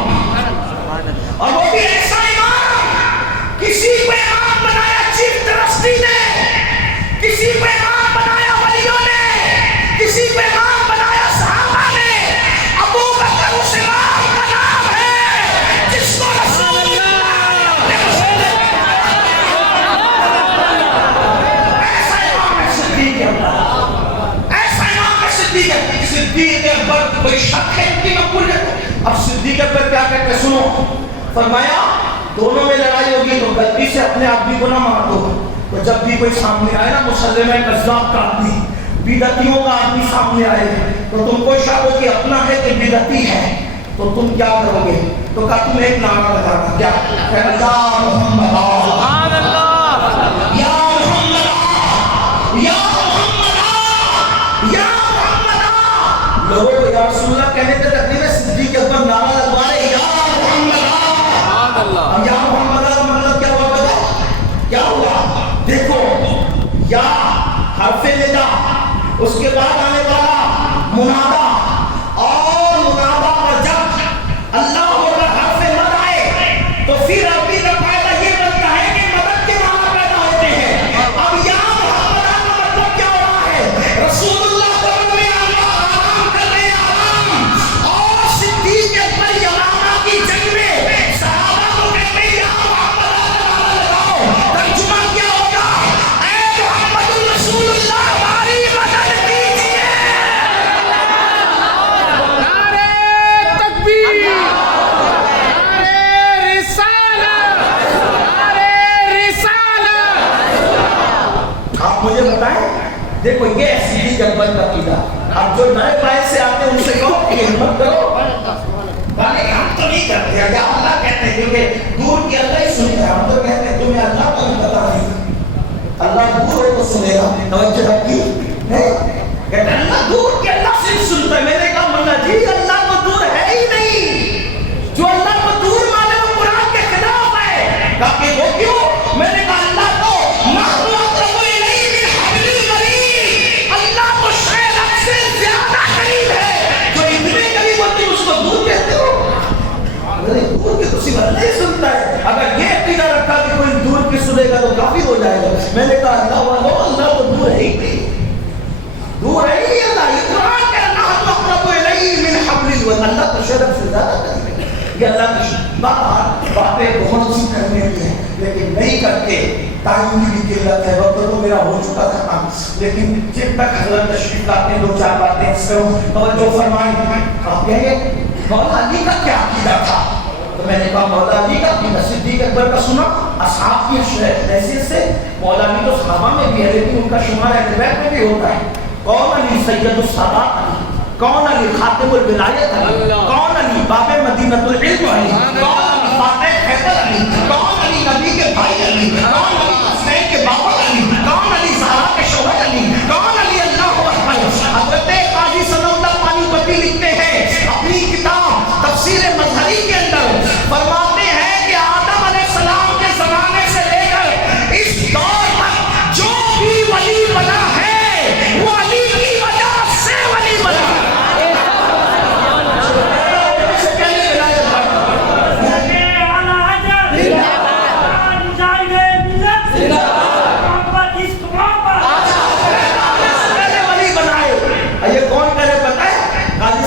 اور وہ بھی ایسا امام، کسی کو امام بنایا چیف ٹرسٹی نے، کسی کو امام بنایا ولیوں نے، کسی کو امام بنایا صحابہ نے. ابو بکر اس امام کا نام ہے جس کو رسول اللہ نے اپنے مسئلے ایسا امام ہے صدیق اکبر، ایسا امام ہے صدیق اکبر. صدیق اکبر کوئی شک ہے ان کی مقبولیت؟ اب صدیق اکبر کیا کہتے سنو، فرمایا دونوں میں لڑائی ہوگی تو غلطی سے اپنے آدمی کو نہ مار دو. تو جب بھی کوئی سامنے آئے نا مسلح کذاب کا آدمی، بدعتیوں کا آدمی سامنے آئے تو تم کو شک ہو کہ اپنا ہے کہ بدعتی ہے، تو تم کیا کرو گے؟ تو کہا تم ایک نعرہ لگانا، کیا کہنا؟ یا محمد سبحان اللہ، یا محمد یا محمد یا محمد. لوگوں کو یا رسول اللہ کہنے کے تقریب صدیق اکبر نعرہ لگوا رہے یا محمد. سبحان اللہ. یا محمد کا مطلب کیا ہوا پتا؟ کیا ہوا؟ دیکھو یا حرف ندا، اس کے بعد آنے والا منادا، اور منادا پر جب اللہ ہوگا حرف مد آئے تو پھر عربی کا فائدہ یہ بنتا ہے کہ مدد کے معنی پیدا ہوتے ہیں. اب یا محمد کا مطلب کیا ہو رہا ہے؟ رسول اللہ قبر میں آرام کر رہے ہیں، آرام. اور صدیق اکبر یمامہ کی جنگ میں صحابہ کو کہتے ہیں یا محمد لگاؤ. ترجمہ کیا ہوگا؟ اے محمد رسول اللہ ہماری مدد کیجیے. نعرے تکبیر، نعرے رسالت، نعرے رسالت. آپ مجھے بتائیں، دیکھو یہ صدیق اکبر کا عقیدہ. اب جو نئے بائے سے آتے ہیں ان سے کہو کہ ہمت کرو، بھانے ہم تو نہیں کرتے ہیں، یا اللہ کہتے ہیں کیونکہ دور کی اللہ ہی سنتا ہے. ہم تو کہتے ہیں تمہیں اللہ کو بھی پتا نہیں، اللہ دور ہے تو سنے گا. توجہ رکھی کہتے ہیں اللہ دور کی اللہ سے سنتا ہے. میں نے کہا مولا جی اللہ کو دور ہے ہی نہیں، جو اللہ کو دور مانے وہ قرآن کے خلاف ہے. کہا کہ وہ کیوں؟ میں نے کہا اللہ کو اللہ کو شاید اب سے زیادہ قریب ہے، جو اتنے قریب ہوتے اس کو دور کہتے ہو. دور کی تو صرف اللہ ہی سنتا ہے. اگر یہ عقیدہ رکھا کہ کوئی دور کی سنے گا تو کافی ہو جائے گا. میں نے کہا اللہ والو اللہ کو دور ہے ہی نہیں، دور ہے ہی اللہ. یہ قرآن کہ اللہ اقرب الیہ من حبل الورید، اللہ تو شرف سے زیادہ قریب ہے. یہ اللہ کی باتیں بہت سی کرنے کی ہیں لیکن نہیں کرتے. ٹائم کی بھی قلت ہے، وقت تو میرا ہو چکا تھا کام، لیکن جب تک حضرت تشریف لاتے ہیں دو چار باتیں اس کرو. توجہ فرمائیں. آپ کہیں گے مولا علی کا کیا عقیدہ تھا؟ تو میں نے کہا مولا علی کا عقیدہ صدیق اکبر کا سنا اصحاب کی حیثیت سے. مولا علی تو صحابہ میں بھی ہے لیکن ان کا شمار اہل بیت میں بھی ہوتا ہے. کون علی؟ سید السادات علی. کون علی؟ خاتم الولایت علی. کون علی؟ باب مدینۃ العلم علی. کون علی؟ فاتح خیبر علی. کون علی؟ نبی کے بھائی علی. کون علی؟ حسین کے بابا علی. کون علی؟ زہرا کے شوہر علی. کون علی؟ اللہ اکبر. حضرت قاضی ثناء اللہ پانی پتی لکھتے ہیں اپنی کتاب تفسیر مظہری کے اندر، فرماتے ہیں کہ آدم علیہ السلام کے زمانے سے لے کر اس دور تک جو بھی ولی بنا ہے وہ علی کی وجہ سے ولی بنا ہے.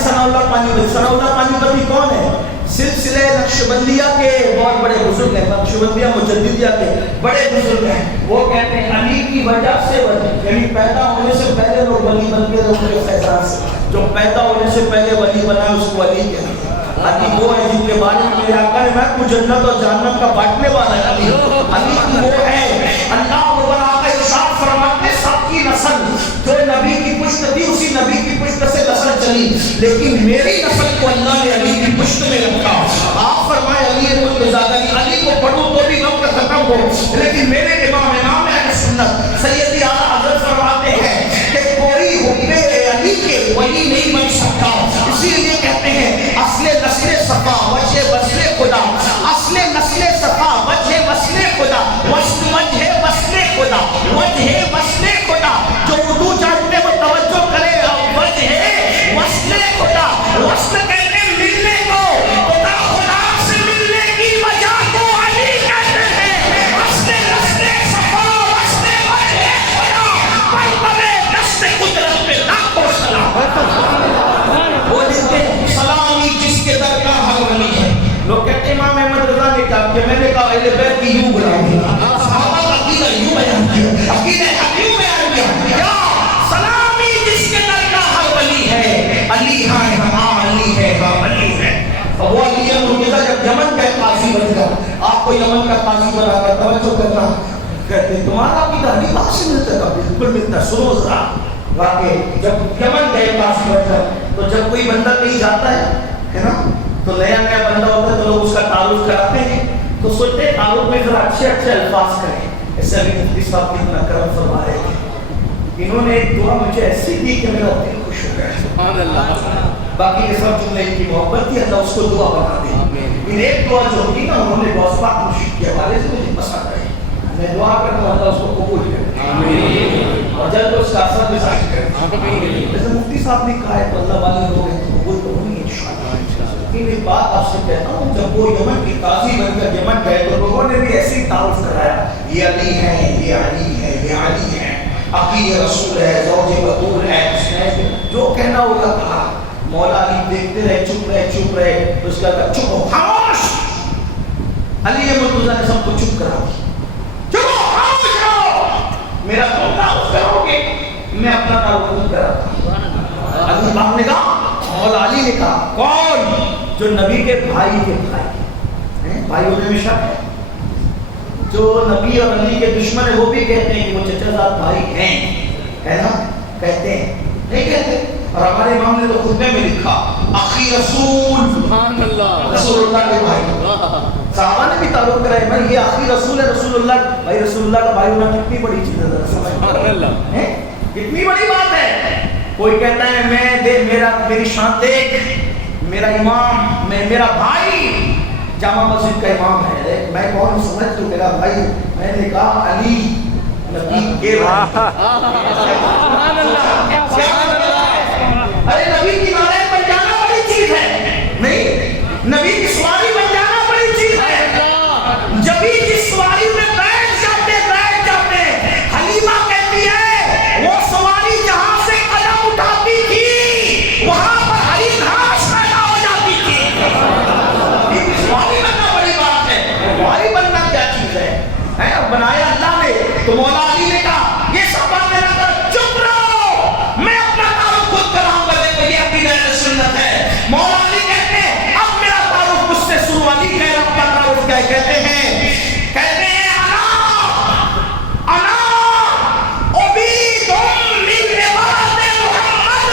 ثناء اللہ پانی پتی کون ہے؟ سلسلہ نقشبندیہ کے بہت بڑے بزرگ ہیں، نقشبندیہ مجددیہ کے بڑے بزرگ ہیں. وہ کہتے ہیں علی کی وجہ سے ولی، یعنی پیدا ہونے سے پہلے لوگ ولی بن کے لوگ کے فیضان سے، جو پیدا ہونے سے پہلے ولی بنا اس کو ولی کہتے ہیں. علی وہ ہے جن کے بارے میں میرے آقا نے میں کو جنت اور جہنم کا بانٹنے والا ہے. علی علی وہ ہے. اللہ کا ارشاد فرماتے سب کی نسل جو نبی کی پشت تھی اسی نبی کی پشت سے نسل چلی، لیکن میری نسل کو اللہ نے علی کی پشت میں رکھا. آپ فرمائے علی ملک زادہ علی کو پڑھو تو بھی وقت ختم ہو، لیکن میرے امام اہل سنت سیدی اعلیٰ حضرت فرماتے ہیں کہ کوئی حب علی کے ولی نہیں بن سکتا. اسی لیے کہتے ہیں اصل نسل صفا وجہ وصل خدا، اصل نسل صفا وجہ وصل خدا، وجہ وصل خدا، وجہ وصل خدا. کو یمن کا قاضی بنا کر توجہ کرنا کہتے تمہارا عقیدہ نہیں بات سے ملتا تھا بالکل ملتا سنو ذرا واقعی جب یمن گئے قاضی بن کر تو جب کوئی بندہ کہیں جاتا ہے نا تو نیا نیا بندہ ہوتا ہے تو لوگ اس کا تعارف کراتے ہیں تو سوچتے ہیں تعارف میں ذرا اچھے اچھے الفاظ کریں ایسے ابھی مفتی صاحب کتنا کرم فرما رہے تھے انہوں نے ایک دعا مجھے ایسی دی کہ میرا دل خوش ہو گیا سبحان اللہ باقی یہ سب جملے ان کی محبت تھی اللہ اس کو دعا بنا دی ان ایک دعا جو ہوتی نا انہوں نے غوث پاک مرشد کے حوالے سے مجھے پسند آئی میں دعا کرتا ہوں اللہ اس کو قبول کرے آمین اور جب اس کا اثر بھی ظاہر کرے جیسے مفتی صاحب نے کہا ہے تو اللہ والے لوگ ہیں تو قبول کروں گی انشاءاللہ لیکن ایک بات آپ سے کہتا ہوں جب وہ یمن کے قاضی بن کر یمن گئے تو لوگوں نے بھی ایسی تعارف کرایا یہ علی ہے یہ علی ہے یہ علی ہے عقی رسول ہے زوج بطول ہے اس نے جو کہنا ہوگا کہا مولا علی دیکھتے رہے چپ رہے تو اس کا کہا چپ ہو خاموش علی مرتضیٰ نے سب کو چپ کرا دی چپ ہو خاموش رہو میرا تم تعارف کرو گے میں اپنا تعارف کراتا ہوں علی باپ نے کہا مولا علی نے کہا کون جو نبی کے بھائی کے بھائی ہونے میں شک ہے جو نبی اور علی کے دشمن ہے وہ بھی کہتے ہیں کہ وہ چچا زاد بھائی ہیں ہے نا کہتے ہیں نہیں کہتے اور ہمارے امام نے تو خطبے میں لکھا اخی رسول سبحان اللہ رسول اللہ کے بھائی صحابہ نے بھی تعارف کرایا بھائی یہ اخی رسول ہے رسول اللہ بھائی رسول اللہ کا بھائی ہونا کتنی بڑی چیز ہے سبحان اللہ کتنی بڑی بات ہے کوئی کہتا ہے میں میری شان دیکھ میرا امام میرا بھائی جامع مسجد کا امام ہے میں کون سمجھ تو میرا بھائی میں نے کہا علی نبی کے ارے نبی کی نعرہ بن جانا بڑی چیز ہے نہیں نبی کی سواری بن جانا بڑی چیز ہے جبھی جس سواری میں بیٹھ جاتے حلیمہ کہتی ہے وہ سواری جہاں سے قدم اٹھاتی تھی وہاں پر ہری گھاس پیدا ہو جاتی تھی سواری بننا بڑی بات ہے سواری بننا کیا چیز ہے بنایا اللہ نے تو مولا علی نے کہا یہ سب باتیں نہ کر چپ رہو میں اپنا تعارف خود کراؤں گا دیکھو یہ عقیدہ اہل سنت ہے مولا علی کہتے ہیں اب میرا تعارف مجھ سے شروع علی کہہ رہا اپنا تعارف کیا کہتے ہیں انا عبید من عباد محمد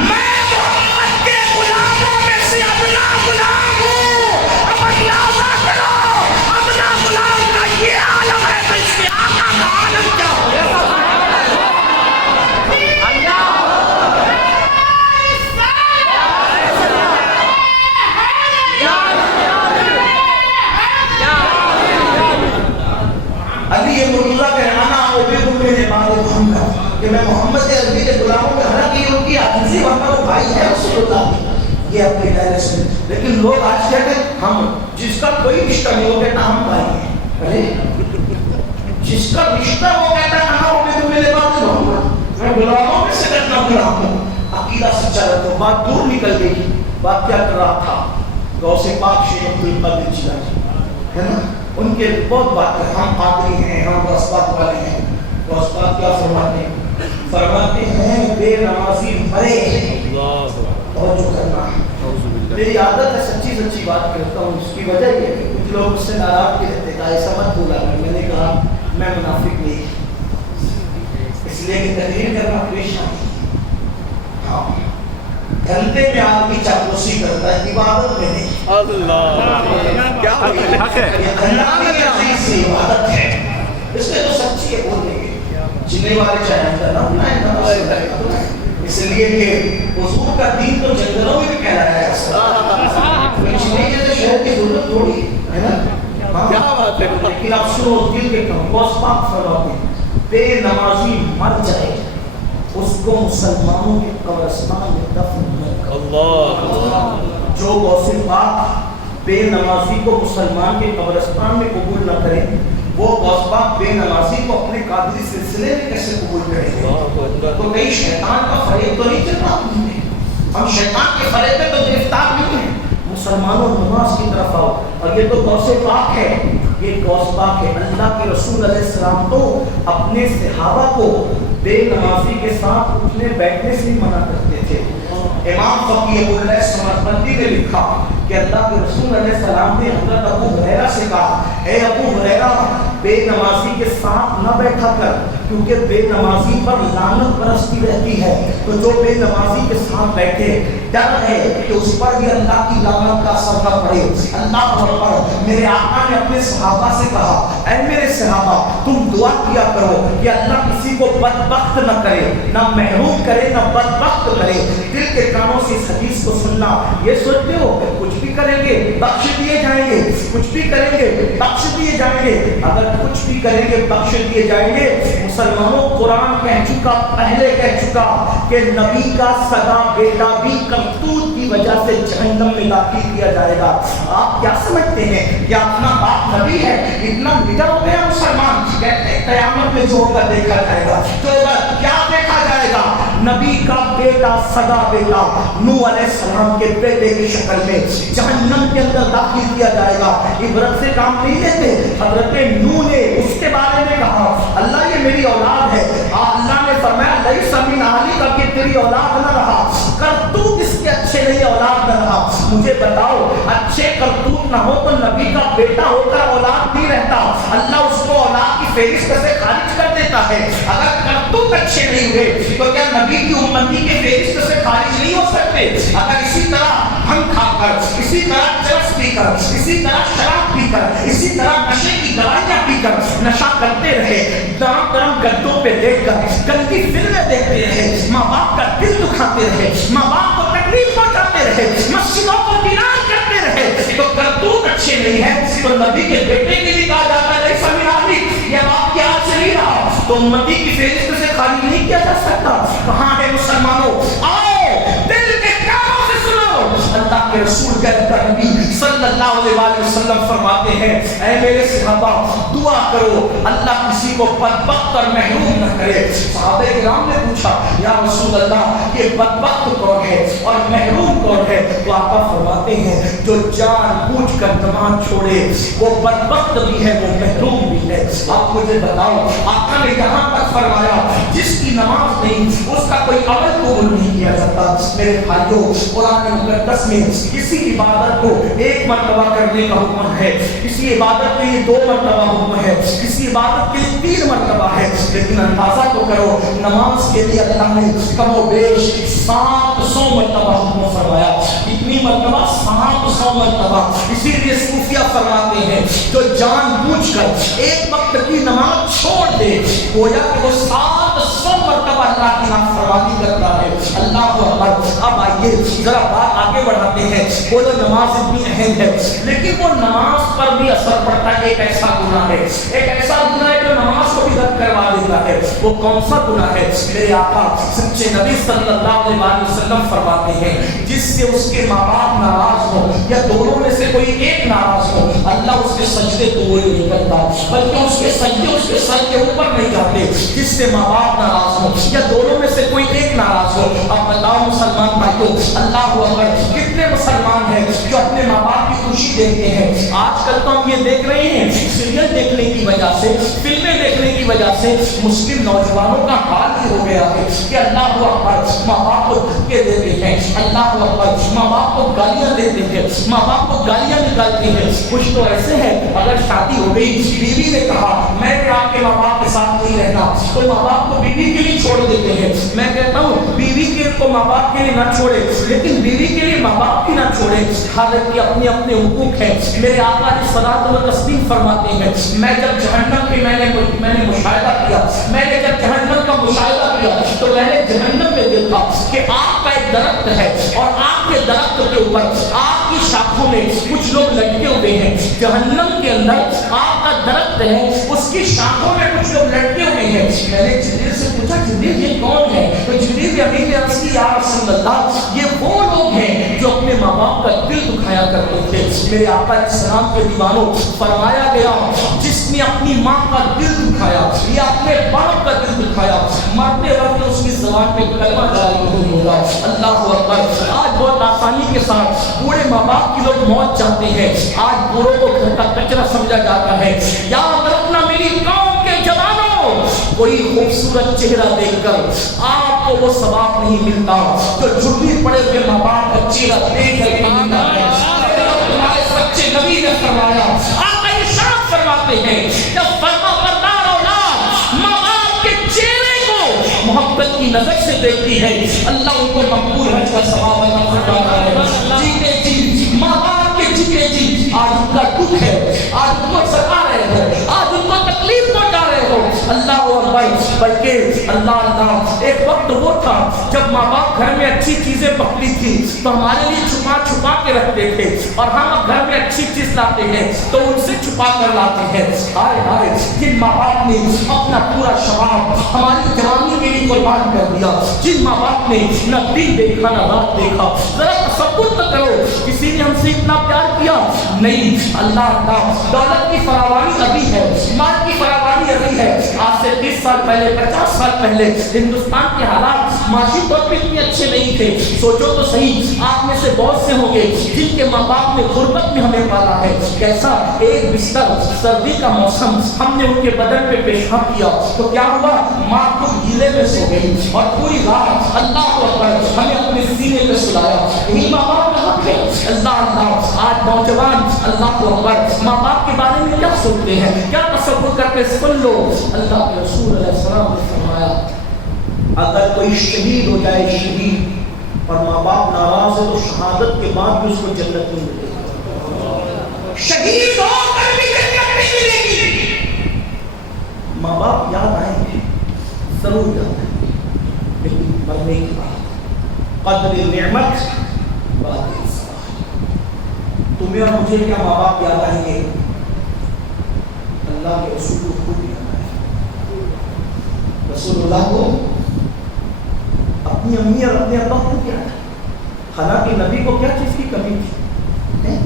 میں محمد کے غلاموں میں سے اپنا غلام ہوں اب اندازہ کرو اپنا غلام کا یہ عالم ہے تو اس کے آقا کا عالم کیا ہوگا علی مرتضیٰ کہنا عبید من عباد محمد کہ میں محمد کے عربی کے غلاموں میں حالانکہ ان کی عاجزی ورنہ وہ بھائی ہے رسول اللہ یہ اپنے دائرے سے لیکن لوگ آج کہتے ہیں ہم جس کا کوئی رشتہ نہیں وہ کہتا ہم بھائی ہیں ارے جس کا رشتہ وہ کہتا ہے کہاں عبید من عباد محمد میں غلاموں میں سے کتنا غلام ہوں عقیدہ سچا رہتا ہوں بات دور نکل گئی بات کیا کر رہا تھا غوث پاک شیخ عبدالقادر جیلانی ہے نا ان کے بہت بات ہے ہم قادری ہیں ہم غوث پاک والے ہیں غوث پاک کیا فرماتے ہیں بے نمازی مرے توجہ کرنا میری عادت ہے سچی بات کرتا ہوں اس کی وجہ یہ ہے کہ کچھ لوگ اس سے ناراض بھی رہتے ہیں ایسا مت بولا میں نے کہا میں منافق نہیں اس لیے کہ تقریر کرنا پیش ہاں گھنٹے میں آدمی چاپلوسی کرتا ہے عبادت میں نہیں اللہ کیا حق ہے اللہ کی عزیز سے عبادت ہے اس میں تو سچی ہے بول دیں گے جنہیں والے چاہیں کرنا اس لیے کہ حضور کا دین تو جنگلوں میں بھی کہلایا ہے جنہیں کے شہر کی ضرورت تھوڑی ہے نا کیا بات ہے لیکن اب سنو دل کے کم غوث پاک فرماتے بے نمازی مر جائے اس کو مسلمانوں کے قبرستان میں دفن نہ کرو اللہ جو غوث پاک بے نمازی کو مسلمان کے قبرستان میں قبول نہ کریں وہ غوث پاک بے نمازی کو اپنے قادری سلسلے میں کیسے قبول کریں گے تو کہیں شیطان کا فریب تو نہیں چل رہا ہم شیطان کے فریب میں تو گرفتار نہیں ہیں مسلمانوں نماز کی طرف آؤ اور یہ تو غوث پاک ہے یہ غوث پاک ہے اللہ کے رسول علیہ السلام تو اپنے صحابہ کو بے نمازی کے ساتھ اٹھنے بیٹھنے سے منع کرتے تھے امام فقیہ ابو اللیث سمرقندی نے لکھا کہ اللہ کے رسول علیہ السلام نے حضرت ابو ہریرہ سے کہا، اے ابو ہریرہ بے نمازی کے ساتھ نہ بیٹھا کر، کیونکہ بے نمازی پر لعنت برستی رہتی ہے، تو جو بے نمازی کے ساتھ بیٹھے ڈر ہے کہ اس پر بھی اللہ کی لعنت کا اثر نہ پڑے۔ اللہ اکبر۔ میرے آقا نے اپنے صحابہ سے کہا، اے میرے صحابہ تم دعا کیا کرو کہ اللہ کسی کو بدبخت نہ کرے، نہ محروم کرے، نہ بدبخت کرے۔ دل کے کانوں سے اس حدیث کو سننا، یہ سوچتے ہو کچھ بھی کریں گے بخش دیے جائیں گے، کچھ بھی کریں گے بخش دیے جائیں گے۔ اگر کچھ بھی کریں گے بخش دیے جائیں گے، مسلمانوں قرآن کہہ چکا، پہلے کہہ چکا کہ نبی کا سگا بیٹا بھی کرتوت کی وجہ سے جہنم میں داخل کیا جائے گا۔ آپ کیا سمجھتے ہیں کہ اپنا باپ نبی ہے، اتنا نڈر ہو گیا مسلمان، کہتے ہیں قیامت میں جو ہوگا دیکھا جائے گا، جو ہوگا کیا دیکھا جائے گا؟ نبی کا بیٹا، سگا بیٹا نوح علیہ السلام کے بیٹے کی شکل میں جہنم کے اندر داخل کیا جائے گا۔ عبرت سے کام نہیں لیتے۔ حضرت نوح نے اس کے بارے میں کہا، اللہ یہ میری اولاد ہے، اللہ نے فرمایا لیس من اہلک، کہ تیری اولاد نہ رہا، کرتوت اس کے اچھے نہیں، اولاد نہ رہا۔ مجھے بتاؤ اچھے کرتوت نہ ہو تو نبی کا بیٹا ہو کر اولاد نہیں رہتا، اللہ اس کو اولاد کی فہرست سے خارج کر دیتا ہے۔ اگر کرتوت اچھے نہیں ہوئے تو کیا نبی کی امتی کے فہرست سے خارج نہیں ہو سکتے؟ اگر اسی طرح بھنگ کھا کر، اسی طرح چرس پی کر، اسی طرح شراب پی کر، اسی طرح نشے کی دوائیاں پی کر نشہ کرتے رہے، گرم گرم گدوں پہ لیٹ کر گندی فلمیں دیکھتے رہے، ماں باپ کا دل دکھاتے رہے، ماں باپ کو تکلیف پہنچاتے رہے، مسجدوں کو ویران کرتے رہے، تو کرتوت اچھے نہیں ہے تو نبی کے بیٹے کے لیے کہا جاتا ہے لیس من اہلک، یہ باپ کے ہاتھ سے نہیں رہا تو امتی کی فہرست سے خالی نہیں کیا جا سکتا۔ کہاں ہے مسلمانوں؟ آؤ دل کے کانوں سے سنو۔ اللہ کے رسول کا نبی صلی اللہ علیہ وسلم فرماتے ہیں، اے میرے صحابہ دعا کرو اللہ کسی کو بدبخت اور محروم نہ کرے۔ صحابہ کرام نے پوچھا یا رسول اللہ یہ بدبخت کون ہے اور محروم کون ہے؟ تو آقا فرماتے ہیں جو جان بوجھ کر نماز چھوڑے وہ بدبخت بھی ہے، وہ محروم بھی ہے۔ آپ مجھے بتاؤ آقا نے یہاں تک فرمایا جس کی نماز نہیں اس کا کوئی عمل قبول نہیں کیا جاتا۔ میرے بھائیوں قرآن مقدس میں کسی عبادت کو ایک مرتبہ کرنے کا حکم ہے، کسی عبادت کے لیے 2 مرتبہ حکم ہے، کسی عبادت کے لیے 3 مرتبہ ہے، لیکن اندازہ تو کرو نماز کے لیے اللہ نے کم و بیش 700 مرتبہ حکم فرمایا۔ کتنی مرتبہ؟ 700 مرتبہ۔ اسی لیے صوفیہ فرماتے ہیں جو جان بوجھ کر ایک وقت کی نماز چھوڑ دے گویا کہ وہ 700 مرتبہ اللہ کی نافرمانی کرتا ہے۔ اللہ اکبر۔ اب آئیے ذرا بات آگے بڑھاتے ہیں۔ وہ جو نماز اتنی اہم ہے لیکن وہ نماز پر بھی اثر پڑتا ہے۔ ایک ایسا گناہ ہے، ایک ایسا گناہ ہے جو نماز کو بھی رد کروا دیتا ہے۔ وہ کون سا گناہ ہے؟ میرے آقا سچے نبی صلی اللہ علیہ وسلم فرماتے ہیں جس سے اس کے ماں باپ ناراض ہو یا دونوں میں سے کوئی ایک ناراض ہو، اللہ اس کے سجدے قبول نہیں کرتا، بلکہ اس کے سجدے اس کے سر کے اوپر نہیں جاتے۔ جس سے ماں باپ ناراض ہو یا دونوں میں سے کوئی ایک ناراض ہو۔ اب بتاؤ مسلمان بھائیوں اللہ اکبر کتنے مسلمان ہیں جو اپنے ماں باپ کی خوشی دیکھتے ہیں؟ آج کل تو ہم یہ دیکھ رہے ہیں سیریل دیکھنے کی وجہ سے، فلمیں دیکھنے کی وجہ سے مسلم نوجوانوں کا حال ہی ہو گیا ہے کہ اللہ اکبر ماں باپ کو دھکے دیتے ہیں، اللہ اکبر ماں باپ کو گالیاں دیتے ہیں، ماں باپ کو گالیاں نکالتے ہیں۔ کچھ تو ایسے ہیں اگر شادی ہو گئی بیوی نے کہا میں آپ کے ماں باپ کے ساتھ نہیں رہنا تو ماں باپ کو بیوی کے لیے چھوڑ دیتے ہیں۔ میں کہتا ہوں بیوی کے کو ماں باپ کے لیے نہ چھوڑے لیکن بیوی کے لیے ماں باپ کی نہ چھوڑے، حالانکہ اپنے اپنے حقوق ہیں۔ میرے آقا علیہ صلوۃ و تسلیم فرماتے ہیں میں جب جہنم کے میں نے مشاہدہ کیا، میں نے جب جہنم کا مشاہدہ کیا تو میں نے جہنم میں دیکھا کہ آگ کا ایک درخت ہے اور آگ کے درخت کے اوپر آگ کی شاخوں میں کچھ لوگ لٹکے ہوئے ہیں۔ جہنم کے اندر آگ کا درخت ہے، اس کی شاخوں میں کچھ لوگ لٹکے ہوئے ہیں۔ میں نے جبریل سے پوچھا جبریل یہ کون ہے؟ تو جبریل نے امین نے عرض کی یا رسول اللہ یہ وہ لوگ ہیں جو اپنے ماں باپ کا دل دکھایا کرتے تھے۔ میرے آقا علیہ السلام کے دیوانوں فرمایا گیا جس نے اپنی ماں کا دل دکھایا یا اپنے باپ کا دل دکھایا مرتے وقت اس کی زبان پہ کلمہ جاری نہیں ہوگا۔ اللہ اکبر۔ آج بہت آسانی کے ساتھ بوڑھے ماں باپ کی لوگ موت چاہتے ہیں، آج بوڑھوں کو گھر کا کچرا سمجھا جاتا ہے۔ یاد رکھنا میری قوم کے جوانوں کوئی خوبصورت چہرہ دیکھ کر آپ کو وہ ثواب نہیں ملتا جو جھرلی پڑے ہوئے ماں باپ کا چہرہ دیکھ کر ملتا ہے۔ نبی نے فرمایا, آقا ارشاد فرماتے ہیں جب فرما بردار اولاد ماں باپ کے چہرے کو محبت کی نظر سے دیکھتی ہے, اللہ ان کو مقبول حج کا ثواب عطا فرماتا ہے. جیتے جی ماں باپ کے جیتے جی آج ان کا دکھ ہے, آج ان کو ستا رہے ہو, آج ان کو تکلیف پہنچا رہے ہو, اللہ اکبر. بلکہ اللہ ایک وقت وہ تھا جب ماں باپ گھر میں اچھی چیزیں پکتی تھی تو ہمارے لیے چھپا چھپا کے رکھتے تھے, اور ہم اب گھر میں اچھی چیز لاتے ہیں تو ان سے چھپا کر لاتے ہیں. ہائے ہائے جن ماں باپ نے اپنا پورا شباب ہماری جوانی کے لیے قربان کر دیا, جن ماں باپ نے نہ دن دیکھا نہ رات دیکھا, ذرا تصور تو کرو کسی نے ہم سے اتنا پیار کیا نہیں. اللہ دولت کی فراوانی ابھی ہے, مال کی فراوانی ابھی ہے. آج سے 30 سال پہلے 50 سال پہلے ہندوستان کے حالات معاشی طور پہ اتنے اچھے نہیں تھے. سوچو تو صحیح, آپ میں سے بہت سے ہوں گے جن کے ماں باپ نے غربت میں ہمیں پالا ہے. کیسا ایک بستر, سردی کا موسم, ہم نے ان کے بدن پہ پیشاب کیا تو کیا ہوا, ماں کو گیلے میں سو گئی اور پوری رات اللہ اکبر ہمیں اپنے سینے پہ سلایا. یہی ماں باپ کا حق ہے. اللہ آج نوجوان اللہ اکبر ماں باپ کے بارے میں کیا سنتے ہیں, کیا تصور کرتے, سن لو. اللہ کے رسول علیہ السلام نے فرمایا اگر کوئی شہید ہو جائے, شہید, اور ماں باپ ناراض ہے تو شہادت کے بعد بھی اس کو جنت نہیں ملے گی. شہید ہو کر بھی جنت نہیں ملے گی. ماں باپ یاد آئیں گے, ضرور یاد آئیں گے, لیکن مرنے کے بعد قدر نعمت بات تمہیں اور مجھے کیا ماں باپ یاد آئیں گے؟ اللہ کے رسول کو خود یاد آئے. رسول اللہ کو اپنی امی اور اپنے ابا کو کیا تھا, حالانکہ نبی کو کیا چیز کی کمی تھی,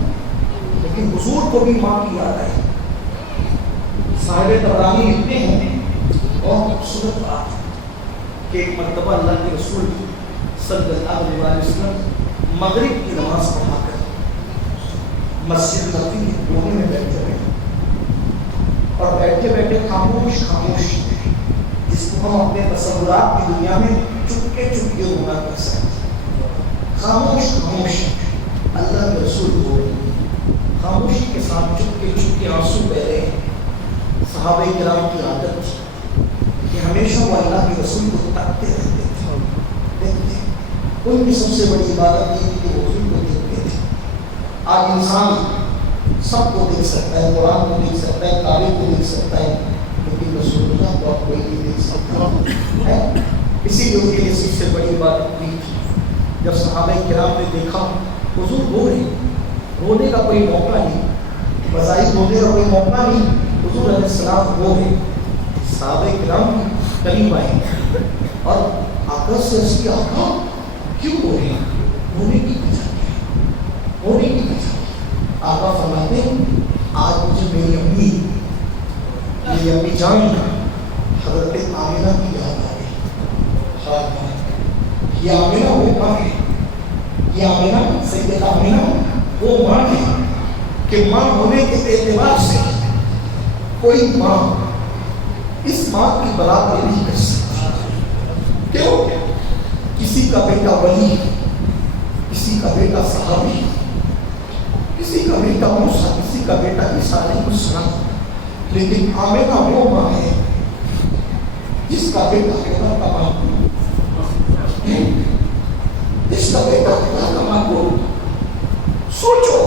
لیکن حضور کو بھی ماں کی یاد آئی. صاحب طبرانی لکھتے ہیں اور خوبصورت بات کہ ایک مرتبہ اللہ کے رسول صلی اللہ علیہ وسلم مغرب کی نماز پڑھا کر مسجد نبوی کے کونے میں بیٹھے ہوئے, اور بیٹھے بیٹھے خاموش خاموش, جس کو ہم اپنے تصورات کی دنیا میں چپکے چپکے ہونا کر سکتے, خاموش خاموش اللہ کے رسول بول, خاموشی کے ساتھ چپکے چپکے آنسو بہ رہے ہیں. صحابہ کرام کی عادت تھی کہ ہمیشہ وہ اللہ کے رسول کو تکتے رہتے تھے, دیکھتے. ان کی سب سے بڑی عبادت یہ کہ وہ حضور کو دیکھتے تھے. آج انسان سب کو دیکھ سکتا ہے, قرآن کو دیکھ سکتا ہے, کعبے کو دیکھ سکتا ہے, لیکن رسول اللہ کو آپ کوئی نہیں دیکھ سکتا ہے. اسی لیے ان کے لیے سب سے بڑی عبادت ہوئی تھی. جب صحابہ کرام نے دیکھا حضور رو رہے, رونے کا کوئی موقع نہیں, بظاہر رونے کا کوئی موقع نہیں, حضور علیہ السلام رو رہے. صحابہ کرام قریب آئے اور آقا سے اس کی آقا کیوں رو رہے ہیں, رونے کی وجہ کیا, رونے کی وجہ. آقا فرماتے ہیں آج مجھے میری امی جان حضرت آمنہ کی یاد آ گئی. یہ آمنہ وہ ماں ہے, یہ آمنہ سیدہ آمنہ وہ ماں ہے کہ ماں ہونے کے اعتبار سے کوئی ماں اس ماں کی برابری نہیں کر سکتی. کیوں؟ کسی کا بیٹا ولی, کسی کا بیٹا صحابی, کسی کا بیٹا موسیٰ, کسی کا بیٹا عیسیٰ علیہ السلام, لیکن آمنہ وہ ماں ہے جس کا بیٹا خدا کا معبود, جس کا بیٹا خدا کا معبود. سوچو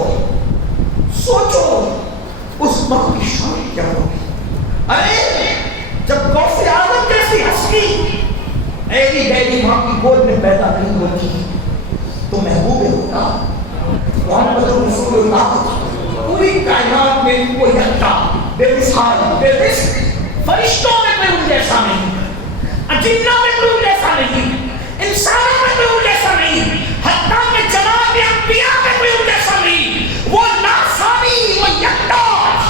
سوچو اس ماں کی شان کیا ہوگی. ارے جب غوث اعظم جیسی ہستی ایری گیری ماں کی گود میں پیدا نہیں ہوتی تو محبوب خدا محمد رسول اللہ پوری کائنات میں وہ یکتا بے مثال بے مثل, فرشتوں میں کوئی ان جیسا نہیں, اجنہ میں کوئی ان جیسا نہیں, انسانوں میں کوئی ان جیسا نہیں, حتیٰ کہ جناب انبیاء میں کوئی ان جیسا نہیں. وہ ناسانی, وہ یکتا.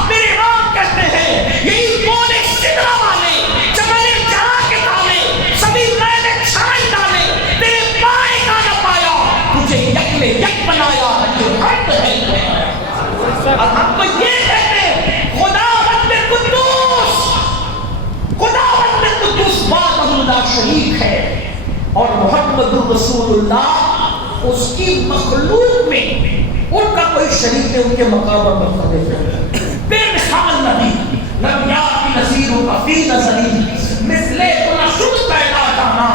میرے امام کہتے ہیں یہی بولے سدرا والے چمنے جہاں کے تالے سبھی میں نے چھائی ڈالے, تیرے پائے کا نہ پایا, تجھے یک نے یک بنایا جو حق ہے. اور ہم کو یہ کہتے ہیں خداوند قدوس, خداوند قدوس وحدہ لا شریک ہے, اور محمد رسول اللہ اس کی مخلوق میں ان کا کوئی شریک ہے ان کے مقام اور مرتبے پہ بے مثال نبی نبیات کی نظیر و کفی نظری مثلے تو نہ شد پیدا جانا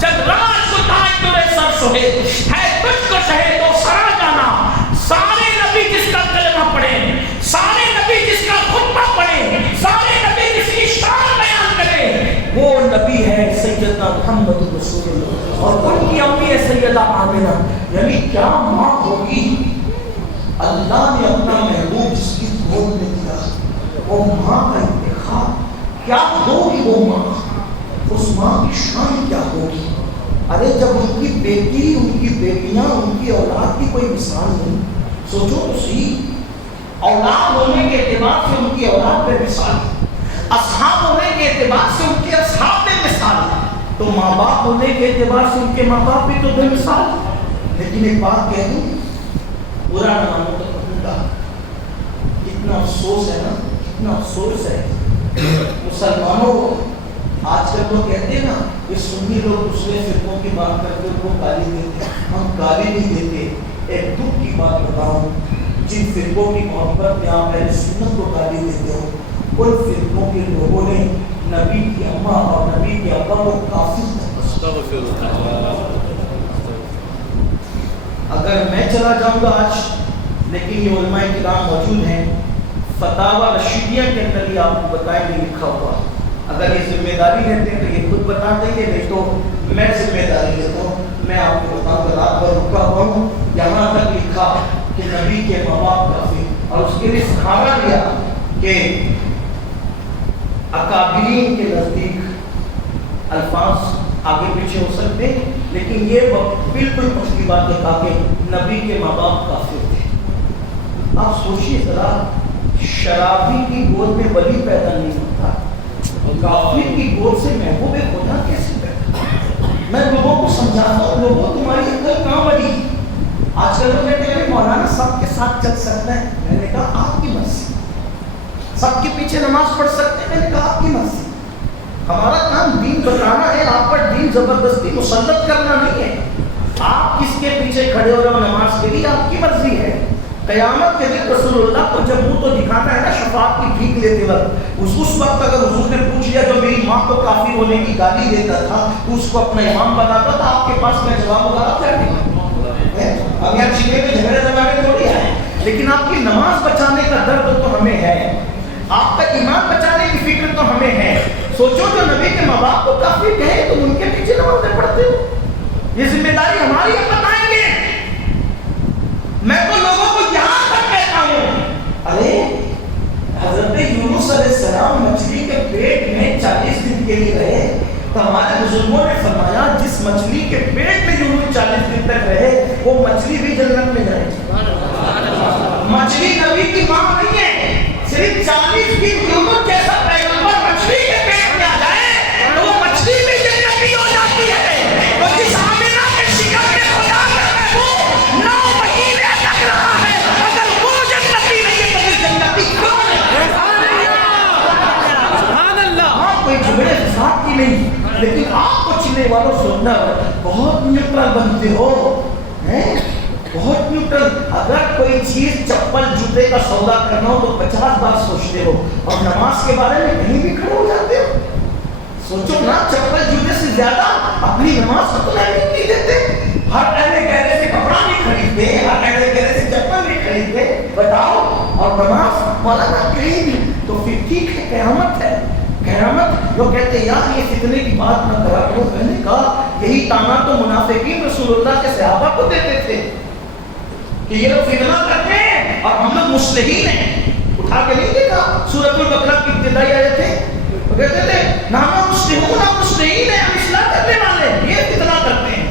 جب راج کو تاج ترے سر سوہے ہے تجھ کو شہے تو سرا جانا سارے نبی جس کا کلمہ پڑھے سارے نبی جس کا خطبہ پڑھے سارے نبی جس کی شان بیان کرے وہ نبی ہے سیدنا محمد رسول اللہ اور ان کی امی ہے سیدہ آمنہ یعنی کیا ماں ہوگی اللہ نے اپنا محبوب جس کی گود میں دیا وہ ماں کا انتخاب کیا ہوگی وہ ماں اس ماں کی شان کیا ہوگی ارے جب ان کی بیٹی ان کی بیٹیاں ان کی اولاد کی کوئی مثال نہیں سوچو تو صحیح اولاد ہونے کے اعتبار سے ان کی اولاد پہ مثال اصحاب ہونے کے اعتبار سے ان کے اصحاب پہ مثال تو ماں باپ ہونے کے اعتبار سے ان کے ماں باپ بھی تو بے مثال لیکن ایک بات کہہ دوں برا نہ مانو تو کہوں گا کتنا افسوس ہے نا کتنا افسوس ہے مسلمانوں آج کل لوگ کہتے ہیں نا یہ سنی لوگ دوسرے فرقوں کی بات کرتے ان کو گالی دیتے ہم گالی نہیں دیتے ایک دکھ کی بات بتاؤں جن فرقوں کی محبت میں آپ اہل سنت کو گالی دیتے ہو ان فرقوں کے لوگوں نے نبی کی اماں اور نبی کے ابا کو کافی اگر میں چلا جاؤں گا آج لیکن یہ علماء کرام موجود ہیں فتاوی رشیدیہ کے اندر بھی آپ کو بتائیں گے لکھا ہوا اگر یہ ذمہ داری لیتے ہیں تو یہ خود بتا دیں گے نہیں تو میں ذمہ داری لیتا ہوں میں آپ کو بتاؤں گا رات بھر رکا ہوا ہوں یہاں تک لکھا کہ نبی کے ماں باپ کافی اور اس کے لیے سکھایا گیا کہ اکابرین کے نزدیک الفاظ آگے پیچھے ہو سکتے لیکن یہ بالکل پکی بات ہے کہ نبی کے ماں باپ کافر تھے آپ سوچیے ذرا شرابی کی گود میں ولی پیدا نہیں ہوتا کافر کی گود سے محبوب خدا کیسے پیدا میں لوگوں کو سمجھاتا ہوں لوگوں تمہاری عقل کہاں بڑی آج کل لوگ کہتے ہیں مولانا سب کے ساتھ چل سکتا ہے میں نے کہا آپ کی مرضی سب کے پیچھے نماز پڑھ سکتے ہیں میں نے کہا آپ کی مرضی ہمارا کام دین بتانا ہے آپ پر دین زبردستی مسلط کرنا نہیں ہے آپ کس کے پیچھے کھڑے ہو رہے ہو نماز کے لیے آپ کی مرضی ہے قیامت کے دن رسول اللہ کو جب منہ تو دکھانا ہے نا شفاعت کی بھیک لیتے وقت اس وقت اگر حضور نے پوچھ لیا جو میری ماں کو کافر ہونے کی گالی دیتا تھا اس کو اپنا امام بناتا تھا آپ کے پاس میں جواب ہوگا آپ کیا نہیں اب یہاں چیزیں میں جھگڑے لگانے تھوڑی آئے لیکن آپ کی نماز بچانے کا درد تو ہمیں ہے آپ کا ایمان بچانے کی فکر تو ہمیں ہے سوچو جو نبی کے ماں باپ کو کافر کہے تم ان کے پیچھے نمازیں پڑھتے ہو یہ ذمہ داری ہماری ہے بتائیں گے میں تو لوگوں کو یہاں تک کہتا ہوں ارے حضرت یونس علیہ السلام مچھلی کے پیٹ میں 40 دن کے لیے رہے تو ہمارے بزرگوں نے فرمایا جس مچھلی کے پیٹ میں یونس 40 دن تک رہے وہ مچھلی بھی جنت میں جائے مچھلی نبی کی ماں نہیں ہے صرف 40 دن یونس جیسا پیغمبر مچھلی کے پیٹ میں آ جائے تو وہ مچھلی بھی جنتی ہو جاتی ہے تو جس آمنہ کے شکم میں خدا کا محبوب 9 مہینے تک رہا ہے اگر وہ جنتی نہیں ہے تو پھر جنتی کون ہے سبحان اللہ ہاں کوئی جھگڑے فساد کی نہیں لیکن آپ کو چلنے والوں سننا بہت نیوٹرل بنتے ہو بہت نیوٹرل اگر کوئی چیز چپل جوتے کا سودا کرنا ہو تو 50 بار سوچتے ہو اور نماز کے بارے میں کہیں بھی کھڑے ہو جاتے ہو سوچو نا چپل جوتے سے زیادہ اپنی نماز کو تو اہمیت نہیں دیتے ہر اہل گہرے سے کپڑا نہیں خریدتے ہر اہل گہرے سے چپل نہیں خریدتے بتاؤ اور نماز مولانا کہیں بھی تو پھر ٹھیک ہے قیامت ہے قیامت لوگ کہتے ہیں یار یہ فتنے کی بات نہ کرا کرو میں نے کہا یہی تانا تو منافقین رسول اللہ کے صحابہ کو دیتے تھے کہ یہ لوگ فتنہ کرتے ہیں اور ہم لوگ مصلحین ہیں اٹھا کے نہیں دیکھا سورۃ البقرہ کی ابتدائی آیت ہے وہ کہتے تھے نام مسلمون ہم مصلحین ہیں ہم اصلاح کرنے والے یہ فتنہ کرتے ہیں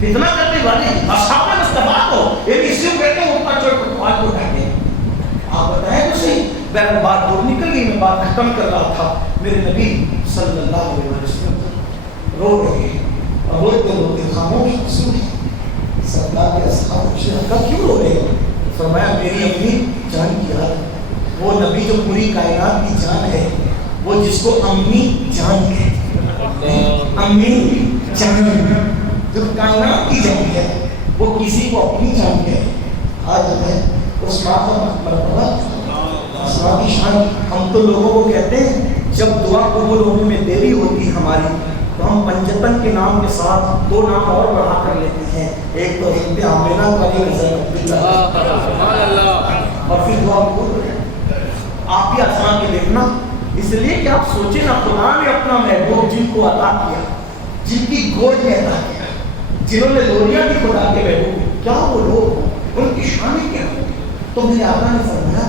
فتنہ کرنے والے اصحاب مصطفیٰ کو یہ اسی کو کہتے ہیں اوپر چڑھ کر آج کو اٹھاتے ہیں آپ بتائیں تو صحیح بہرحال بات دور نکل گئی میں بات ختم کر رہا تھا میرے نبی صلی اللہ علیہ وسلم رو رہے ہیں اور روتے روتے خاموش رسول ہیں سرکار کے اصحاب کا کیوں رو رہے ہیں فرمایا میری امی جان کی یاد وہ نبی جو پوری کائنات کی جان ہے وہ جس کو امی جان کہتے ہیں امی جان جو کائنات کی جان ہے وہ کسی کو اپنی جان کہتے آج میں اس ماں کا مرتبہ اسماء کی شان. ہم تو لوگوں کو کہتے ہیں جب دعا قبول ہونے میں دیری ہوتی ہماری تو ہم پنجتن کے نام کے ساتھ 2 نام اور بڑھا کر لیتے ہیں. ایک تو حضرت آمینہ کا ایک اور پھر دعا قبول. آپ بھی آسان کے دیکھنا، اس لیے کہ آپ سوچیں نا خدا نے اپنا محبوب جن کو عطا کیا، جن کی گود میں عطا کیا، جنہوں نے لوریاں کی خدا کے محبوب، کیا وہ لوگ ان کی شان کیا. تو میرے آقا نے فرمایا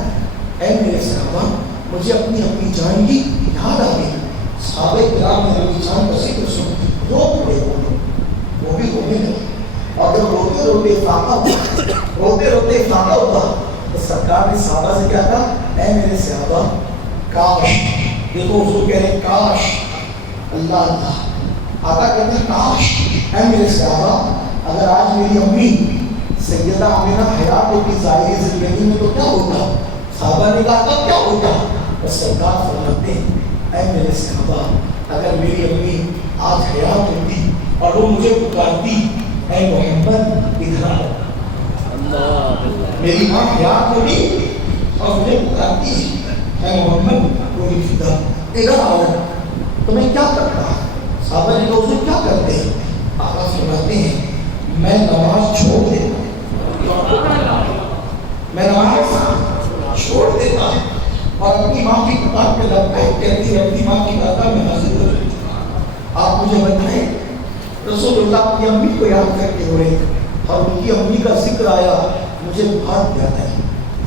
اے میرے صحابہ مجھے اپنی اپنی جان کی یاد آ گئی. صحابہ کرام نے اپنی جان بسی کو سن رو پڑے، وہ بھی رونے لگے. اور جب روتے روتے فاقہ ہوتا تو سرکار نے صحابہ سے کیا کہا اے میرے صحابہ کاش، دیکھو حضور کہہ رہے ہیں کاش، اللہ اللہ آقا کہتے ہیں کاش اے میرے صحابہ اگر آج میری امی سیدہ آمینہ حیات ہوتی ظاہری زندگی میں تو کیا ہوتا. صحابہ نے کہا تھا کیا ہوتا. اور سرکار فرماتے ہیں اے میرے صحابہ اگر میری امی آج حیات ہوتی اور وہ مجھے پکارتی اے محمد ادھر آؤ، میری ماں حیات ہوتی اور مجھے پکارتی اے محمد کوئی فدا ادھر آؤ، تو میں کیا کرتا. صحابہ نے کہا حضور کیا کرتے ہیں. آقا فرماتے ہیں میں نماز چھوڑ دیتا، میں نماز چھوڑ دیتا اور اپنی ماں کی کتاب پہ لبیک کہتی ہے اپنی ماں کی باتیں میں حاضر ہو رہی. آپ مجھے بتائیں رسول اللہ اپنی امی کو یاد کر کے ہو رہے اور ان کی امی کا ذکر آیا مجھے بہت پیار ہے.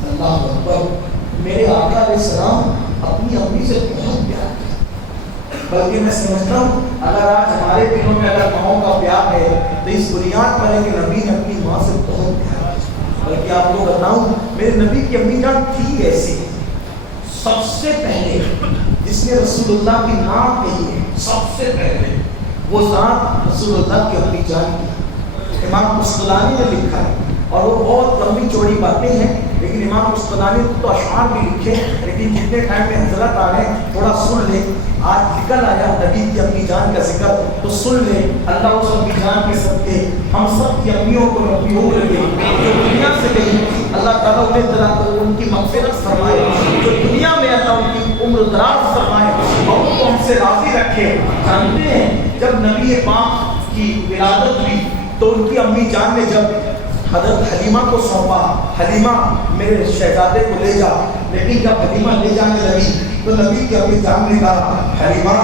اللہ اکبر. میرے آقا علیہ السلام اپنی امی سے بہت پیار ہے. بلکہ میں سمجھتا ہوں اگر آج ہمارے دلوں میں اگر ماؤں کا پیار ہے تو اس بنیاد پر ہے کہ نبی نے اپنی ماں سے بہت پیار ہے. بلکہ آپ کو بتاؤں میرے نبی کی امی جان تھی ایسی، سب سے پہلے جس نے رسول اللہ کی نام کہی ہے سب سے پہلے وہ ذات رسول اللہ کی امی جان کی. امام قسطلانی نے لکھا ہے اور وہ بہت لمبی چوڑی باتیں ہیں لیکن امام قسطلانی تو اشعار بھی لکھے، لیکن جتنے ٹائم میں حضرت آ رہے ہیں تھوڑا سن لیں. آج نکل آیا نبی کی امی جان کا ذکر تو سن لیں. اللہ اس امی جان کے صدقے ہم سب کی امیوں کو نبیوں لگے جو دنیا سے گئی اللہ تعالیٰ انہیں ان کی مغفرت فرمائے، جو دنیا میں اللہ ان کی عمر دراز فرمائے اور ان کو ہم سے راضی رکھے. جانتے ہیں جب نبی پاک کی ولادت ہوئی تو ان کی امی جان نے جب حضرت حلیمہ کو سونپا حلیمہ میرے شہزادے کو لے جا، لیکن جب حلیمہ لے جانے لگی تو نبی کی امی جان نے کہا حلیمہ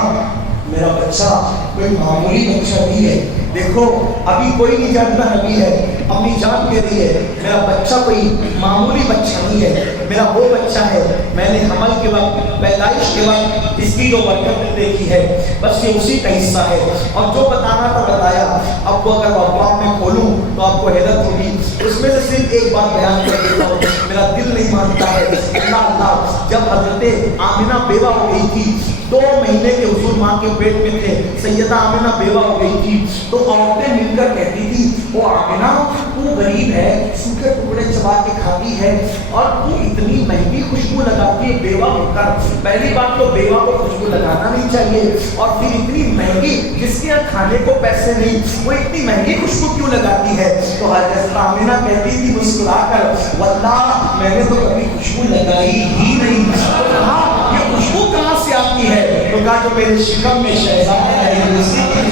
میرا بچہ کوئی معمولی بچہ نہیں ہے، دیکھو ابھی کوئی نہیں جانتا نبی ہے. امی جان کہہ رہی ہے میرا بچہ کوئی معمولی بچہ نہیں ہے، میرا وہ بچہ ہے میں نے حمل کے وقت پیدائش کے وقت اس کی جو برکت دیکھی ہے بس یہ اسی کا حصہ ہے. اور جو بتانا تھا بتایا. اب وہ اگر واقعات میں کھولوں تو آپ کو حیرت ہوگی. اس میں سے صرف ایک بات بیان کر دیتا ہوں، میرا دل نہیں مانتا ہے. اللہ جب حضرت آمینہ بیوہ ہو گئی تھی 2 مہینے کے حضور ماں کے پیٹ میں تھے، سیدہ آمینہ بیوہ ہو گئی تھی تو عورتیں مل کر کہتی تھی وہ آمینہ تو غریب ہے، سوکھے ٹکڑے چبا کے کھاتی ہے اور تو اتنی مہنگی خوشبو لگاتی ہے بیوہ ہو کر. پہلی بات تو بیوہ کو خوشبو لگانا نہیں چاہیے اور پھر اتنی مہنگی جس کے یہاں کھانے کو پیسے نہیں وہ اتنی مہنگی خوشبو کیوں لگاتی ہے. تو حضرت آمینہ کہتی تھی مسکرا کر واللہ میں نے تو کبھی خوشبو لگائی ہی نہیں. یہ خوشبو کہاں سے آتی ہے؟ تو کہا جو میرے شکم میں شہزادہ ہے اسی کی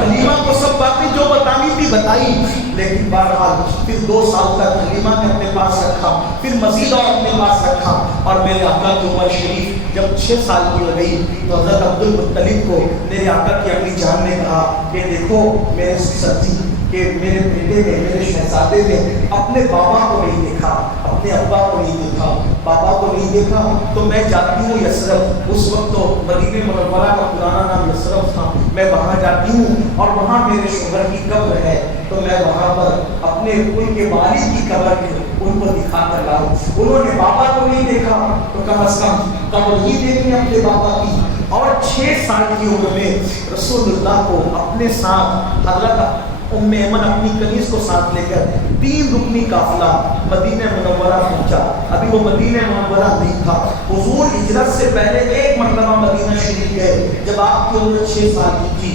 حلیمہ کو سب باتیں جو بتانی تھی بتائی. لیکن بہرحال پھر 2 سال تک حلیمہ نے اپنے پاس رکھا، پھر مزید اور اپنے پاس رکھا. اور میرے آقا کی عمر شریف جب 6 سال کی ہو گئی تو حضرت عبد المطلب کو میرے آقا کی اپنی جان نے کہا کہ دیکھو میرے سچی کہ میرے بیٹے نے میرے شہزادے نے اپنے بابا کو نہیں دیکھا، اپنے ابا کو نہیں دیکھا، بابا کو نہیں دیکھا تو میں جاتی ہوں یثرب. اس وقت تو مدینہ منورہ کا پرانا نام یثرب تھا. میں وہاں جاتی ہوں اور وہاں میرے شوہر کی قبر ہے تو میں وہاں پر اپنے ان کے والد کی قبر میں ان کو دکھا کر لاؤں. انہوں نے بابا کو نہیں دیکھا تو کم از کم قبر ہی دیکھیں اپنے بابا کی. اور 6 سال کی عمر میں رسول اللہ کو اپنے ساتھ حضرت ام ایمن اپنی کنیز کو ساتھ لے کر 3 رکنی قافلہ مدینہ منورہ پہنچا. ابھی وہ مدینہ منورہ نہیں تھا. حضور ہجرت سے پہلے ایک مرتبہ مدینہ شریف گئے جب آپ کی عمر 6 سال کی تھی.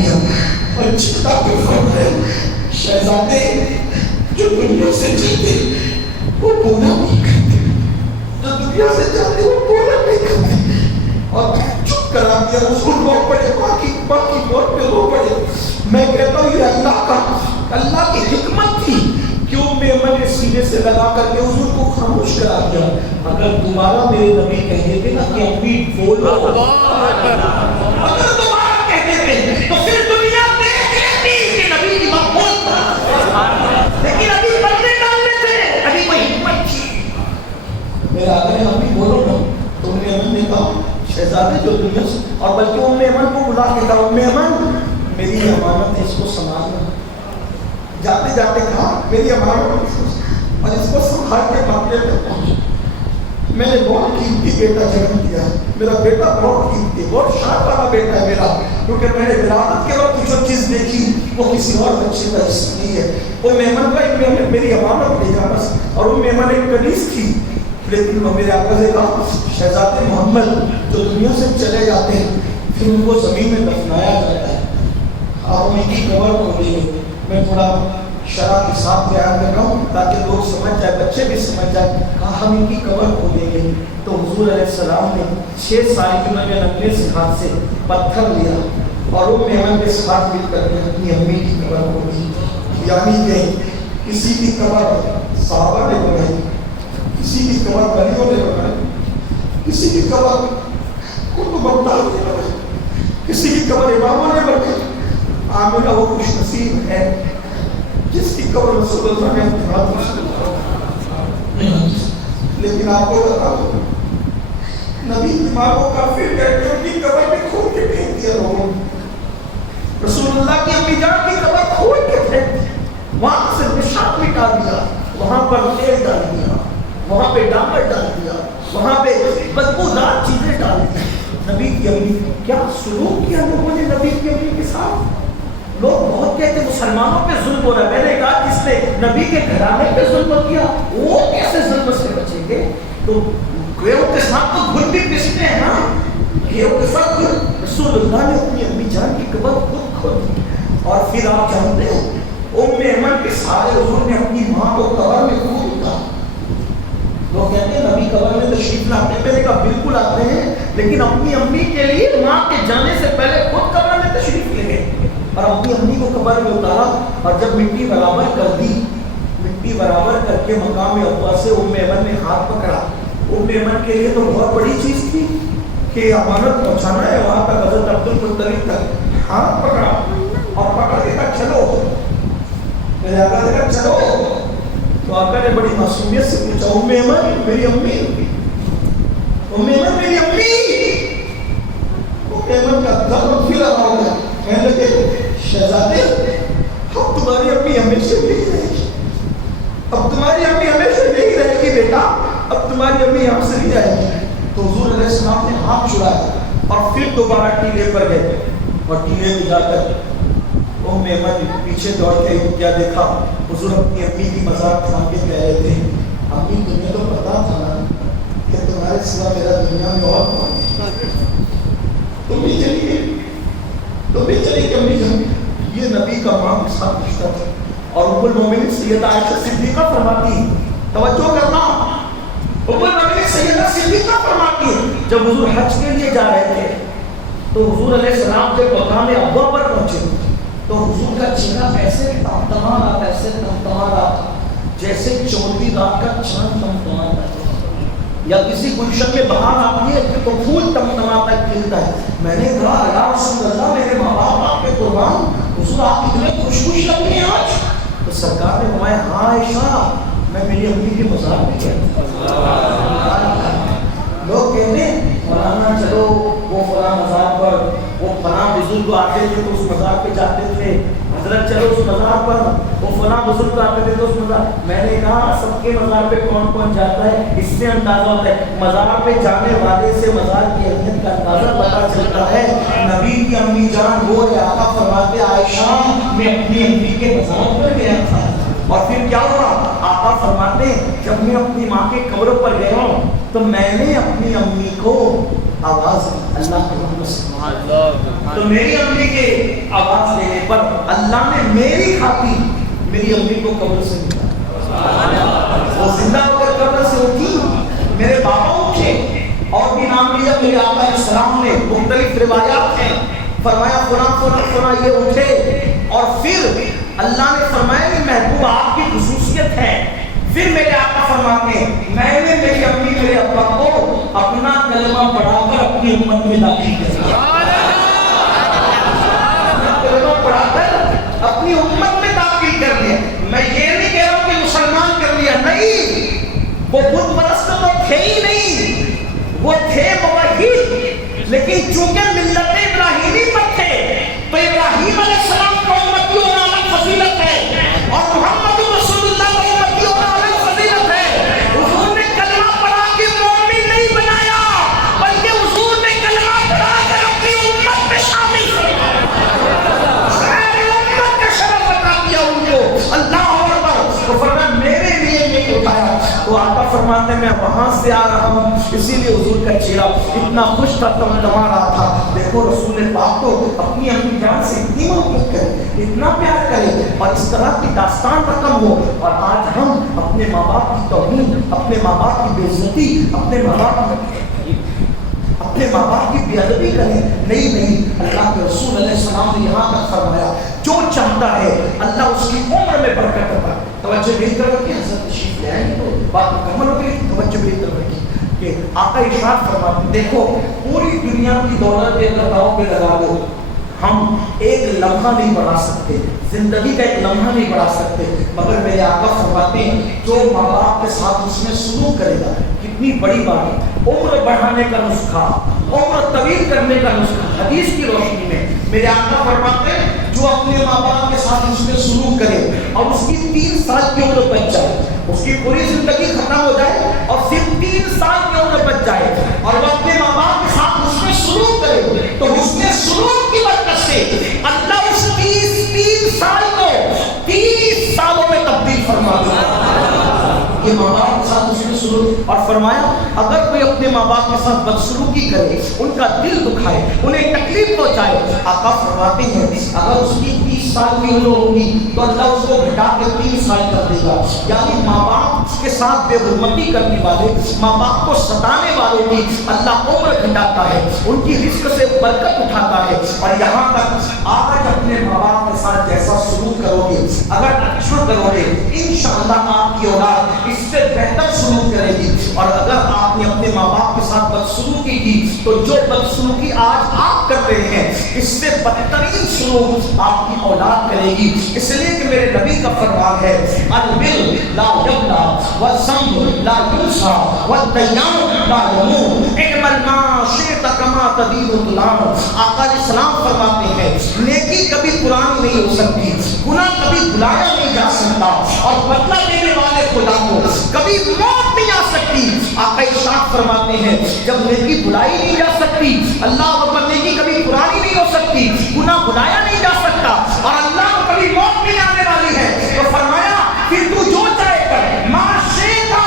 لیا اور چتا پہ فرمایا شہزادے جو دنیا سے جاتے وہ بولا نہیں کرتے، جو دنیا سے جاتے وہ بولا نہیں کرتے، اور چپ کرا دیا رسول رو پڑے، باقی طور پہ رو پڑے۔ میں کہتا ہوں یہ اللہ کی حکمت تھی کہ ام ایمن نے سینے سے لگا کر کے حضور کو خاموش کرا دیا۔ اگر دوبارہ میرے نبی کہتے تھے نا کہ امی بولو، اگر دوبارہ کہتے تھے تو پھر دنیا دیکھ لیتی کہ نبی کی بات بولتا، لیکن ابھی بندے ڈالنے تھے، ابھی کوئی حکمت تھی۔ میرے آقا نے امی بولو نا، تو ام ایمن نے کہا شہزادے جو دنیا سے، اور بلکہ ام ایمن کو بلا کے کہا ام ایمن میری امانت ہے اس کو سنبھالنا، جاتے جاتے کہا میری امانت اور اس کو سنبھال کے مقبرے پہ پہنچا۔ میں نے بہت قیمتی بیٹا جنم دیا، میرا بیٹا بہت قیمتی، بہت شان والا بیٹا ہے میرا، کیونکہ میں نے ولادت کے وقت جو چیز دیکھی وہ کسی اور بچے کا حصہ نہیں ہے۔ وہ میمن کا میری امانت لے جانا، اور وہ میمن ایک کنیز تھی، لیکن وہ میرے آقا سے کہا شہزادے محمد جو دنیا سے چلے جاتے ہیں پھر ان کو زمین میں دفنایا جاتا ہے، آپ ان کی قبر کھولیں گے۔ میں تھوڑا شرح کے ساتھ بیان کر رہا ہوں تاکہ لوگ سمجھ جائے، بچے بھی سمجھ جائے۔ کہا ہم ان کی قبر کھولیں گے، تو حضور علیہ السلام نے 6 سال کی عمر میں ننگے سے ہاتھ سے پتھر لیا اور وہ میمن کے ساتھ مل کر کے اپنی امی کی قبر کھولی۔ یعنی کہ کسی کی قبر صحابہ نے بنائی، کسی کی قبر ولیوں نے بنائی، کسی کی قبر کتب ابدال نے بنائی، کسی کی قبر اماموں نے بنائی۔ آمینہ وہ خوش نصیب ہے جس کی قبر رسول اللہ نے لیکن آپ کو بتا دو نبی کی ماں کو کافر کہتے ہیں کی قبر میں کھول کے پھینک دیا لوگوں نے، رسول اللہ کی امی جان کی قبر کھول کے پھینک دیا، وہاں سے نشان مٹا دیا، وہاں پر تیل ڈال دیا، وہاں پہ ڈامر ڈال دیا، وہاں پہ بدبودار چیزیں ڈال دی۔ نبی کی امی کیا سلوک کیا لوگوں نے نبی کی امی کے ساتھ؟ لوگ بہت کہتے ہیں مسلمانوں پہ ظلم ہو رہا ہے، میں نے کہا جس نے نبی کے گھرانے پہ ظلم کیا وہ کیسے ظلم سے بچیں گے؟ تو گھیوں کے ساتھ تو گھل بھی پستے ہیں نا، گھیوں کے ساتھ گھل۔ رسول اللہ نے اپنی امی جان کی قبر خود کھول دی، اور پھر آپ جانتے ہیں ام ایمن کے سارے حضور نے اپنی ماں کو قبر میں کھود دیا۔ لوگ کہتے ہیں نبی قبر میں تشریف لاتے ہیں، میں نے کہا بالکل آتے ہیں، لیکن اپنی امی کے لیے ماں کے جانے سے پہلے خود قبر میں تشریف لے گئے اور اپنی امی کو قبر میں اتارا، اور جب مٹی برابر کر دی، مٹی برابر کر کے مقام ابا سے ام ایمن نے ہاتھ پکڑا۔ ام ایمن کے لیے تو بہت بڑی چیز تھی کہ امانت پہنچانا ہے وہاں تک، حضرت عبد المطلب تک ہاتھ پکڑا اور پکڑ کے کہا چلو، میرے آقا نے کہا چلو، تو آقا نے بڑی معصومیت سے پوچھا ام ایمن میری امی، ام ایمن میری امی۔ ام ایمن کا درد پھر رہا ہوگا، کہنے لگے شہزادے اب تمہاری امی ہمیشہ یہی رہے گی، اب تمہاری امی ہمیشہ یہی رہے گی بیٹا، اب تمہاری امی ہم سے نہیں جائے گی۔ تو حضور علیہ السلام نے ہاتھ چھڑایا اور پھر دوبارہ ٹیلے پر گئے، اور ٹیلے میں جا کر ام ایمن پیچھے دوڑ کے کیا دیکھا، حضور اپنی امی کی مزار تھام کے کہہ رہے تھے امی تمہیں تو پتا تھا نا کہ تمہارے سوا میرا دنیا میں اور کون ہے، تم بھی چلیے، تو بھی چلی کہ امی جان۔ یہ نبی کا ماں کے ساتھ رشتہ تھا، اور ام المومنین سیدہ عائشہ صدیقہ فرماتی ہے، توجہ کرنا، ام المومنین سیدہ صدیقہ فرماتی ہے جب حضور حج کے لیے جا رہے تھے تو حضور علیہ السلام جب مقام ابا پر پہنچے تو حضور کا چہرہ ایسے تمتما رہا، ایسے تمتما رہا جیسے 14ویں رات کا چاند تمتما رہا ہے، یا کسی گلشن میں بہار آتی ہے تو پھول تمتماتا ہے، کھلتا ہے۔ میں نے کہا یا رسول اللہ میرے ماں باپ آپ کے قربان، حضور آپ کتنے خوش خوش لگ رہے ہیں آج۔ تو سرکار نے فرمایا ہاں عائشہ میں میری امی کی مزار پہ گیا۔ لوگ کہتے ہیں مولانا چلو وہ فلاں مزار پر، وہ فلاں بزرگ آتے تھے تو اس مزار پہ جاتے تھے، حضرت چلو اس مزار پر، وہ فلاں بزرگ آتے تھے تو اس مزار۔ میں نے کہا سب کے مزار پہ کون کون جاتا ہے، اس سے اندازہ ہوتا ہے، مزار پہ جانے والے سے مزار کی اہمیت کا اندازہ پتا چلتا ہے۔ نبی کی امی جان وہ آقا فرماتے عائشہ میں اپنی امی کے مزار پر گیا تھا، اور پھر کیا ہوا، آقا فرماتے ہیں جب میں اپنی ماں کے قبر پر گیا ہوں تو میں نے اپنی امی کو آواز دی، اللہ تو میری امی کے آواز دینے پر اللہ نے میری خاطر میری امی کو قبر سے نکالا، وہ زندہ ہو کر قبر سے اٹھی، میرے بابا اٹھے اور بھی نام لیا میرے آقا علیہ السلام نے، مختلف روایات ہیں، فرمایا فلاں یہ اٹھے، اور پھر اللہ نے فرمایا کہ محبوب آپ کی خصوصیت ہے، پھر میرے آقا فرماتے ہیں میں نے میری امی میرے ابا کو اپنا کلمہ پڑھا کر اپنی امت میں داخل کیا، کلمہ پڑھا کر اپنی امت میں داخل کر دیا۔ میں یہ نہیں کہہ رہا ہوں کہ مسلمان کر لیا، نہیں، وہ بت پرست تو تھے ہی نہیں، وہ تھے موحد، لیکن چونکہ ملت ابراہیمی پر تھے تو ابراہیم علیہ السلام کو امتی ہونا الگ فضیلت ہے، اور محمد رسول اللہ کو امتی ہونا الگ فضیلت ہے۔ حضور نے کلمہ پڑھا کے مومن نہیں بنایا، بلکہ حضور نے کلمہ پڑھا کر اپنی امت میں شامل کیا، امت کا شرف عطا کیا ان کو، اللہ اکبر۔ تو فرمایا میرے لیے نہیں اٹھایا، تو آقا فرماتے میں وہاں سے آ رہا ہوں، اسی لیے حضور کا چہرہ اتنا خوش تھا، تمتما رہا تھا۔ دیکھو رسول پاک تو اپنی امی جان سے اتنی محبت کرے، اتنا پیار کرے، اور اس طرح کی داستان رقم ہو، اور آج ہم اپنے ماں باپ کی توہین، اپنے ماں باپ کی بے عزتی، اپنے ماں باپ کی بے ادبی کریں۔ نہیں، اللہ کے رسول علیہ السلام نے یہاں تک فرمایا جو چاہتا ہے اللہ اس کی عمر میں برکت کرتا ہے۔ توجہ میری طرف رکھیے، حضرت تشریف لے آئیں تو بات مکمل ہو گئی، توجہ میری طرف رکھیے کہ آقا ارشاد فرماتے ہیں دیکھو پوری دنیا کی دولت ایک داؤ پہ لگا دو، ہم ایک لمحہ نہیں بڑھا سکتے، زندگی کا ایک لمحہ نہیں بڑھا سکتے، مگر میرے آقا فرماتے ہیں جو ماں باپ کے ساتھ اس میں سلوک کرے گا، کتنی بڑی بات ہے، عمر بڑھانے کا نسخہ، عمر طویل کرنے کا نسخہ، حدیث کی روشنی میں میرے آقا فرماتے ہیں جو اپنے ماں باپ کے ساتھ اس میں سلوک کرے اور اس کی 3 سال کی عمر بچ جائے، اس کی پوری زندگی ختم ہو جائے اور صرف 3 سال کی عمر بچ جائے، اور وہ اپنے ماں باپ کے ساتھ اس میں سلوک کرے، تو اس کے سلوک کی برکت سے اللہ اس 30 سال کو 30 سالوں میں تبدیل فرما دے۔ یہ ماں باپ کے ساتھ اس میں سلوک، اور فرمایا اگر کوئی اپنے ماں باپ کے ساتھ بدسلوکی کرے، ان کا دل دکھائے، انہیں تکلیف پہنچائے، آقا فرماتے ہیں اگر اس کی 30 سال کی عمر ہوگی تو اللہ اس کو گھٹا کے 3 سال کر دے گا۔ یعنی ماں باپ کے ساتھ بے حرمتی کرنے والے، ماں باپ کو ستانے والوں کی اللہ عمر گھٹاتا ہے، ان کی رزق سے برکت اٹھاتا ہے، اور یہاں تک آج اپنے ماں باپ کے ساتھ جیسا سلوک کرو گے، اگر اچھا کرو گے، انشاءاللہ آپ کی اولاد اس سے بہتر سلوک کرے گی، اور اگر آپ نے اپنے ماں باپ کے ساتھ بدسلوکی کی تو جو بدسلوکی آج آپ کر رہے ہیں اس سے بدترین سلوک آپ کی اولاد کرے گی۔ اس لیے کہ میرے نبی کا فرمان ہے البر لا یبلا والذنب لا ینسا والدیان لا یموت اعمل ما شئت کما تدین تدان۔ آقا علیہ السلام فرماتے ہیں نیکی کبھی پرانی نہیں ہو سکتی، گناہ کبھی بھلایا نہیں جا سکتا، اور بدلہ دینے والے خدا کو کبھی موت نہیں آ سکتی۔ آقا ارشاد فرماتے ہیں جب نیکی بھلائی نہیں جا سکتی، اللہ اکبر، نیکی کبھی پرانی نہیں ہو سکتی، گناہ بھلایا نہیں جا سکتا، اور اللہ کو کبھی موت نہیں آنے والی ہے، تو فرمایا پھر تو جو چاہے کر، ما شئتا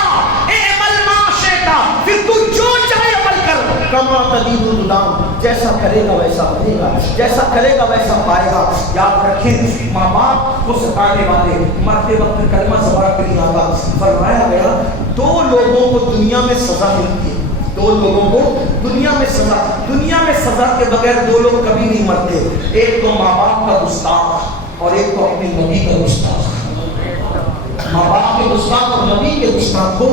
اعمل ما شئتا، پھر تو جو چاہے عمل کر، کما تدین تدان، جیسا کرے گا ویسا بنے گا، جیسا کرے گا ویسا پائے گا۔ یاد رکھیں ماں باپ کو ستانے والے مرتے وقت کلمہ زبان کے نہیں آتا، فرمایا گیا 2 لوگوں کو دنیا میں سزا ملتی ہے، 2 لوگوں کو دنیا میں سزا کے بغیر 2 لوگ کبھی نہیں مرتے، ایک تو ماں باپ کا گستاخ اور ایک تو اپنے نبی کا گستاخ۔ ماں باپ کے گستاخ اور نبی کے گستاخ کو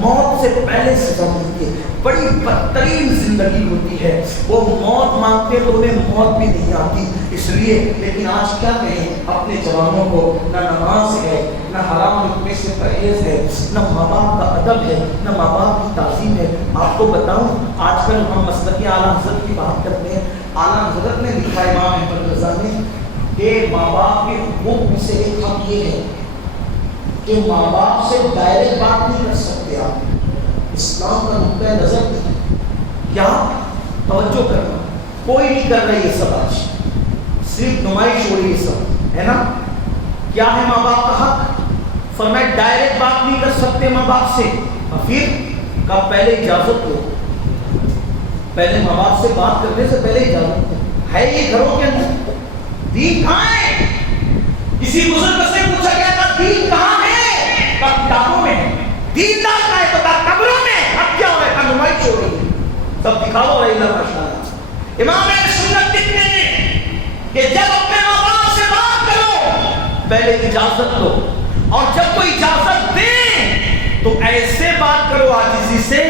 موت سے پہلے سزا ملتی ہے، بڑی بدترین زندگی ہوتی ہے، وہ موت مانگتے تو انہیں موت بھی نہیں آتی، اس لیے لیکن آج کیا کہیں اپنے جوانوں کو، نہ نماز ہے، نہ حرام رکنے سے پرہیز ہے، نہ ماں باپ کا ادب ہے، نہ ماں باپ کی تعظیم ہے۔ آپ کو بتاؤں آج کل ہم مسلک اعلیٰ حضرت کی بات کرتے ہیں، اعلیٰ حضرت نے لکھا ہے امام احمد رضا نے کہ ماں باپ کے حقوق میں سے ایک حق یہ ہے کہ ماں باپ سے ڈائریکٹ بات نہیں کر سکتے آپ، اسلام کا نقطۂ نظر کیا، توجہ کرنا، کوئی نہیں کر رہی یہ سب، آج صرف نمائش ہو رہی ہے سب، ہے نا؟ کیا ہے ماں باپ کا حق؟ فرمایا ڈائریکٹ بات نہیں کر سکتے ماں باپ سے، پھر کب پہلے اجازت دو، پہلے ماں باپ سے بات کرنے سے پہلے اجازت دو. ہے یہ گھروں کے اندر؟ دین کہاں ہے؟ کسی بزرگ سے پوچھا گیا تھا دین کہاں ہے؟ کتابوں میں ہے. دیندار کہاں ہے؟ پتا قبروں میں. اب کیا ہو رہا ہے؟ نمائش ہو رہی ہے، سب دکھاوا ہو رہا ہے. ماشاءاللہ امام اہل سنت کہتے ہیں کہ جب اپنے ماں باپ سے بات کرو پہلے اجازت دو، اور جب کوئی اجازت دے تو ایسے بات کرو عاجزی سے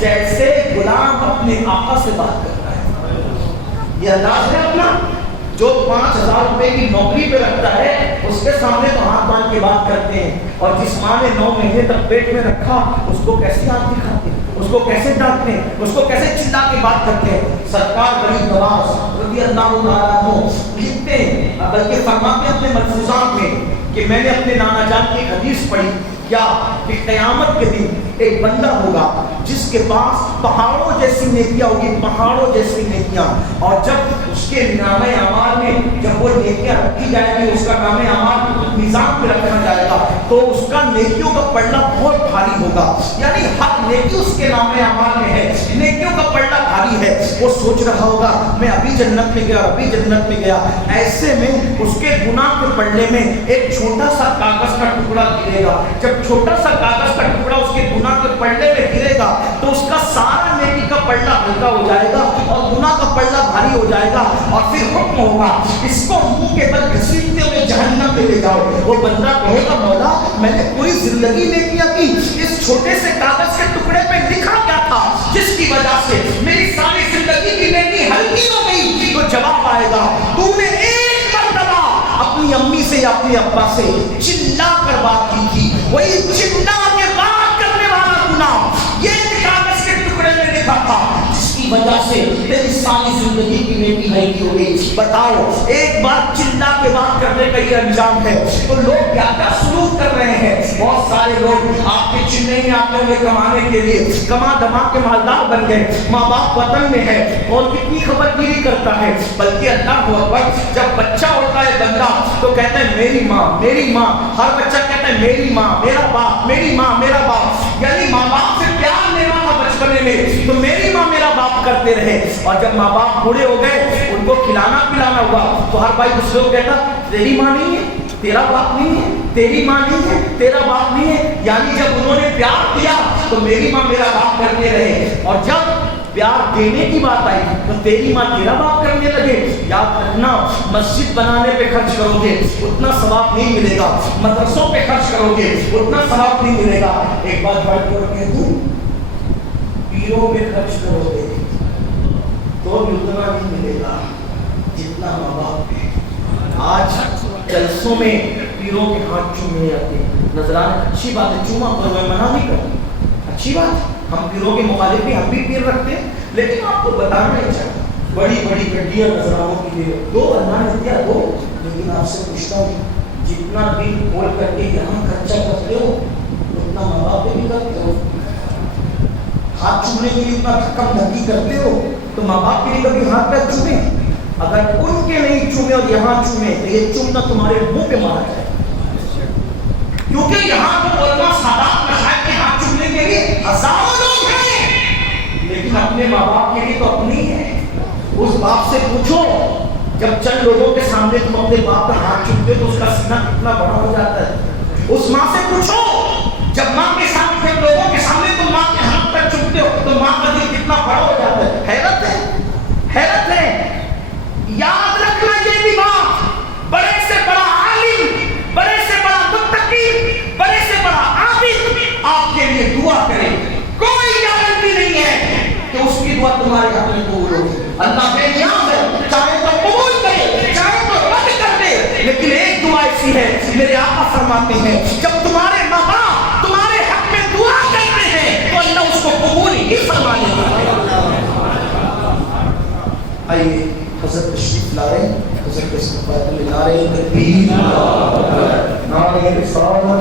جیسے غلام اپنے آقا سے بات کرتا ہے. یہ انداز ہے اپنا. جو 5,000 روپے کی نوکری پہ رکھتا ہے اس کے سامنے تو ہاتھ باندھ کے بات کرتے ہیں، اور جس ماں نے 9 مہینے تک پیٹ میں رکھا اس کو کیسے ہاتھ دکھاتے ہیں، اس کو کیسے ڈانٹتے ہیں، اس کو کیسے چلا کے بات کرتے ہیں. سرکار غریب نواز رضی اللہ تعالیٰ عنہ لکھتے ہیں، بلکہ فرماتے ہیں اپنے ملفوظات میں کہ میں نے اپنے نانا جان کی ایک حدیث پڑھی کیا کہ قیامت کے دن ایک بندہ ہوگا جس کے پاس پہاڑوں جیسی نیکیاں ہوگی، پہاڑوں جیسی نیکیاں، اور جب اس کے نام اعمال میں جب وہ نیکیاں رکھی جائے گی، اس کا نام اعمال نظام پہ رکھا جائے گا تو اس کا نیکیوں کا پلڑا بہت بھاری ہوگا. یعنی ہر نیکی اس کے نام اعمال میں ہے، نیکیوں کا پلڑا بھاری ہے. وہ سوچ رہا ہوگا میں ابھی جنت میں گیا، ابھی جنت میں گیا. ایسے میں اس کے گناہ کے پلڑے میں ایک چھوٹا سا کاغذ کا ٹکڑا گرے گا. جب چھوٹا سا کاغذ کا ٹکڑا اس کے گناہ کے پلڑے میں گرے گا تو اس کا سارا نیکی کا پلڑا ہلکا ہو جائے گا اور گناہ کا پلڑا بھاری ہو جائے گا. اور پھر حکم ہوگا اس کو منہ کے بل گھسیٹتے ہوئے جہنم میں لے جاؤ. وہ بندہ کہے گا مولا میں نے پوری زندگی نیکیاں کی، اس چھوٹے سے کاغذ کے ٹکڑے پہ لکھا کیا تھا جس کی وجہ سے میری ساری زندگی کی نیکی ہلکی ہو گئی؟ تو جواب آئے گا تو نے ایک مرتبہ اپنی امی سے یا اپنے ابا سے چلا کر بات کی تھی، وہی چلا کے بات کرنے والا گناہ یہ کاغذ کے ٹکڑے میں لکھا تھا جس کی وجہ سے تیری ساری زندگی کی نیکی ہلکی ہو گئی. بتاؤ ایک بار چلا کے بات کرنے کا یہ انجام ہے تو لوگ کیا کیا سلوک کر رہے ہیں. بہت سارے لوگ آپ کے چلے میں آتے ہوئے کمانے کے لیے کما دما کے مالدار بن گئے، ماں باپ وطن میں ہے اور کتنی خبر گیری کرتا ہے. بلکہ اللہ اکبر جب بچہ ہوتا ہے بندہ تو کہتا ہے میری ماں میری ماں. ہر بچہ کہتا ہے میری ماں میرا باپ، میری ماں میرا باپ. یعنی ماں باپ سے پیار لینا تھا بچپنے میں تو میری ماں میرا باپ کرتے رہے، اور جب ماں باپ بوڑھے ہو گئے ان کو کھلانا پلانا ہوا تو ہر بھائی دوسرے کو کہتا تیری ماں نہیں ہے، تیرا باپ نہیں ہے، تیری ماں نہیں ہے، تیرا باپ نہیں ہے. یعنی جب انہوں نے پیار دیا تو میری ماں میرا باپ کرتے رہے، اور جب پیار دینے کی بات آئی تو تیری ماں تیرا باپ کرنے لگے. یاد رکھنا مسجد بنانے پہ خرچ کرو گے اتنا ثواب نہیں ملے گا، مدرسوں پہ خرچ کرو گے اتنا ثواب نہیں ملے گا. ایک بات بڑھ کر کہہ دوں، پیروں پہ خرچ کرو گے تو بھی اتنا نہیں ملے گا جتنا ماں باپ پہ. آج جلسوں میں پیروں کے ہاتھ چومے جاتے ہیں، نظرانہ اچھی بات ہے، چوما پر میں منع نہیں کرتا، اچھی بات ہے. ہم پیروں کے مخالف بھی ہم بھی پیر رکھتے ہیں، لیکن آپ کو بتانا نہیں چاہتا بڑی بڑی گڈیاں نظرانوں کی دے دو، اللہ نے دیا دو. لیکن آپ سے پوچھتا ہوں جتنا دل کھول کر کے یہاں خرچہ کرتے ہو اتنا ماں باپ پہ بھی کرتے ہو. ہاتھ چومنے کے لیے اتنا دھکم دھکی کرتے ہو تو ماں باپ کے لیے کبھی ہاتھ پہ چومے. اگر ان کے نہیں چومے اور یہاں چومے تو یہ چومنا تمہارے منہ پہ مارا جائے، کیونکہ یہاں تو علماء سادات مشائخ کے ہاتھ چومنے کے لیے ہزاروں لوگ ہیں، لیکن اپنے ماں باپ کے لیے تو اپنی ہے. اس باپ سے پوچھو جب چند لوگوں کے سامنے تم اپنے باپ کا ہاتھ چومتے ہو تو اس کا سینہ کتنا بڑا ہو جاتا ہے. اس ماں سے پوچھو جب ماں کے سامنے لوگوں کے سامنے تم ماں کے ہاتھ پر چومتے ہو تو ماں کا دل کتنا بڑا ہو جاتا ہے. حیرت ہے، حیرت ہے. یاد رکھنا یہ بھی بات، بڑے سے بڑا عالم، بڑے سے بڑا متقی، بڑے سے بڑا عابد آپ کے لیے دعا کرے، کوئی گارنٹی نہیں ہے کہ اس کی دعا تمہارے حق میں قبول ہوگی. اللہ بے نیاز ہے، چاہے تو قبول کرے چاہے تو رد کر دے. لیکن ایک دعا ایسی ہے میرے آقا فرماتے ہیں جب تمہارے ماں باپ تمہارے حق میں دعا کرتے ہیں تو اللہ اس کو قبول ہی فرما لیتا ہے. آئیے حضرت تشریف لا رہے ہیں، حضرت استقبال لا رہے ہیں. تکبیر، نعرہ رسالت،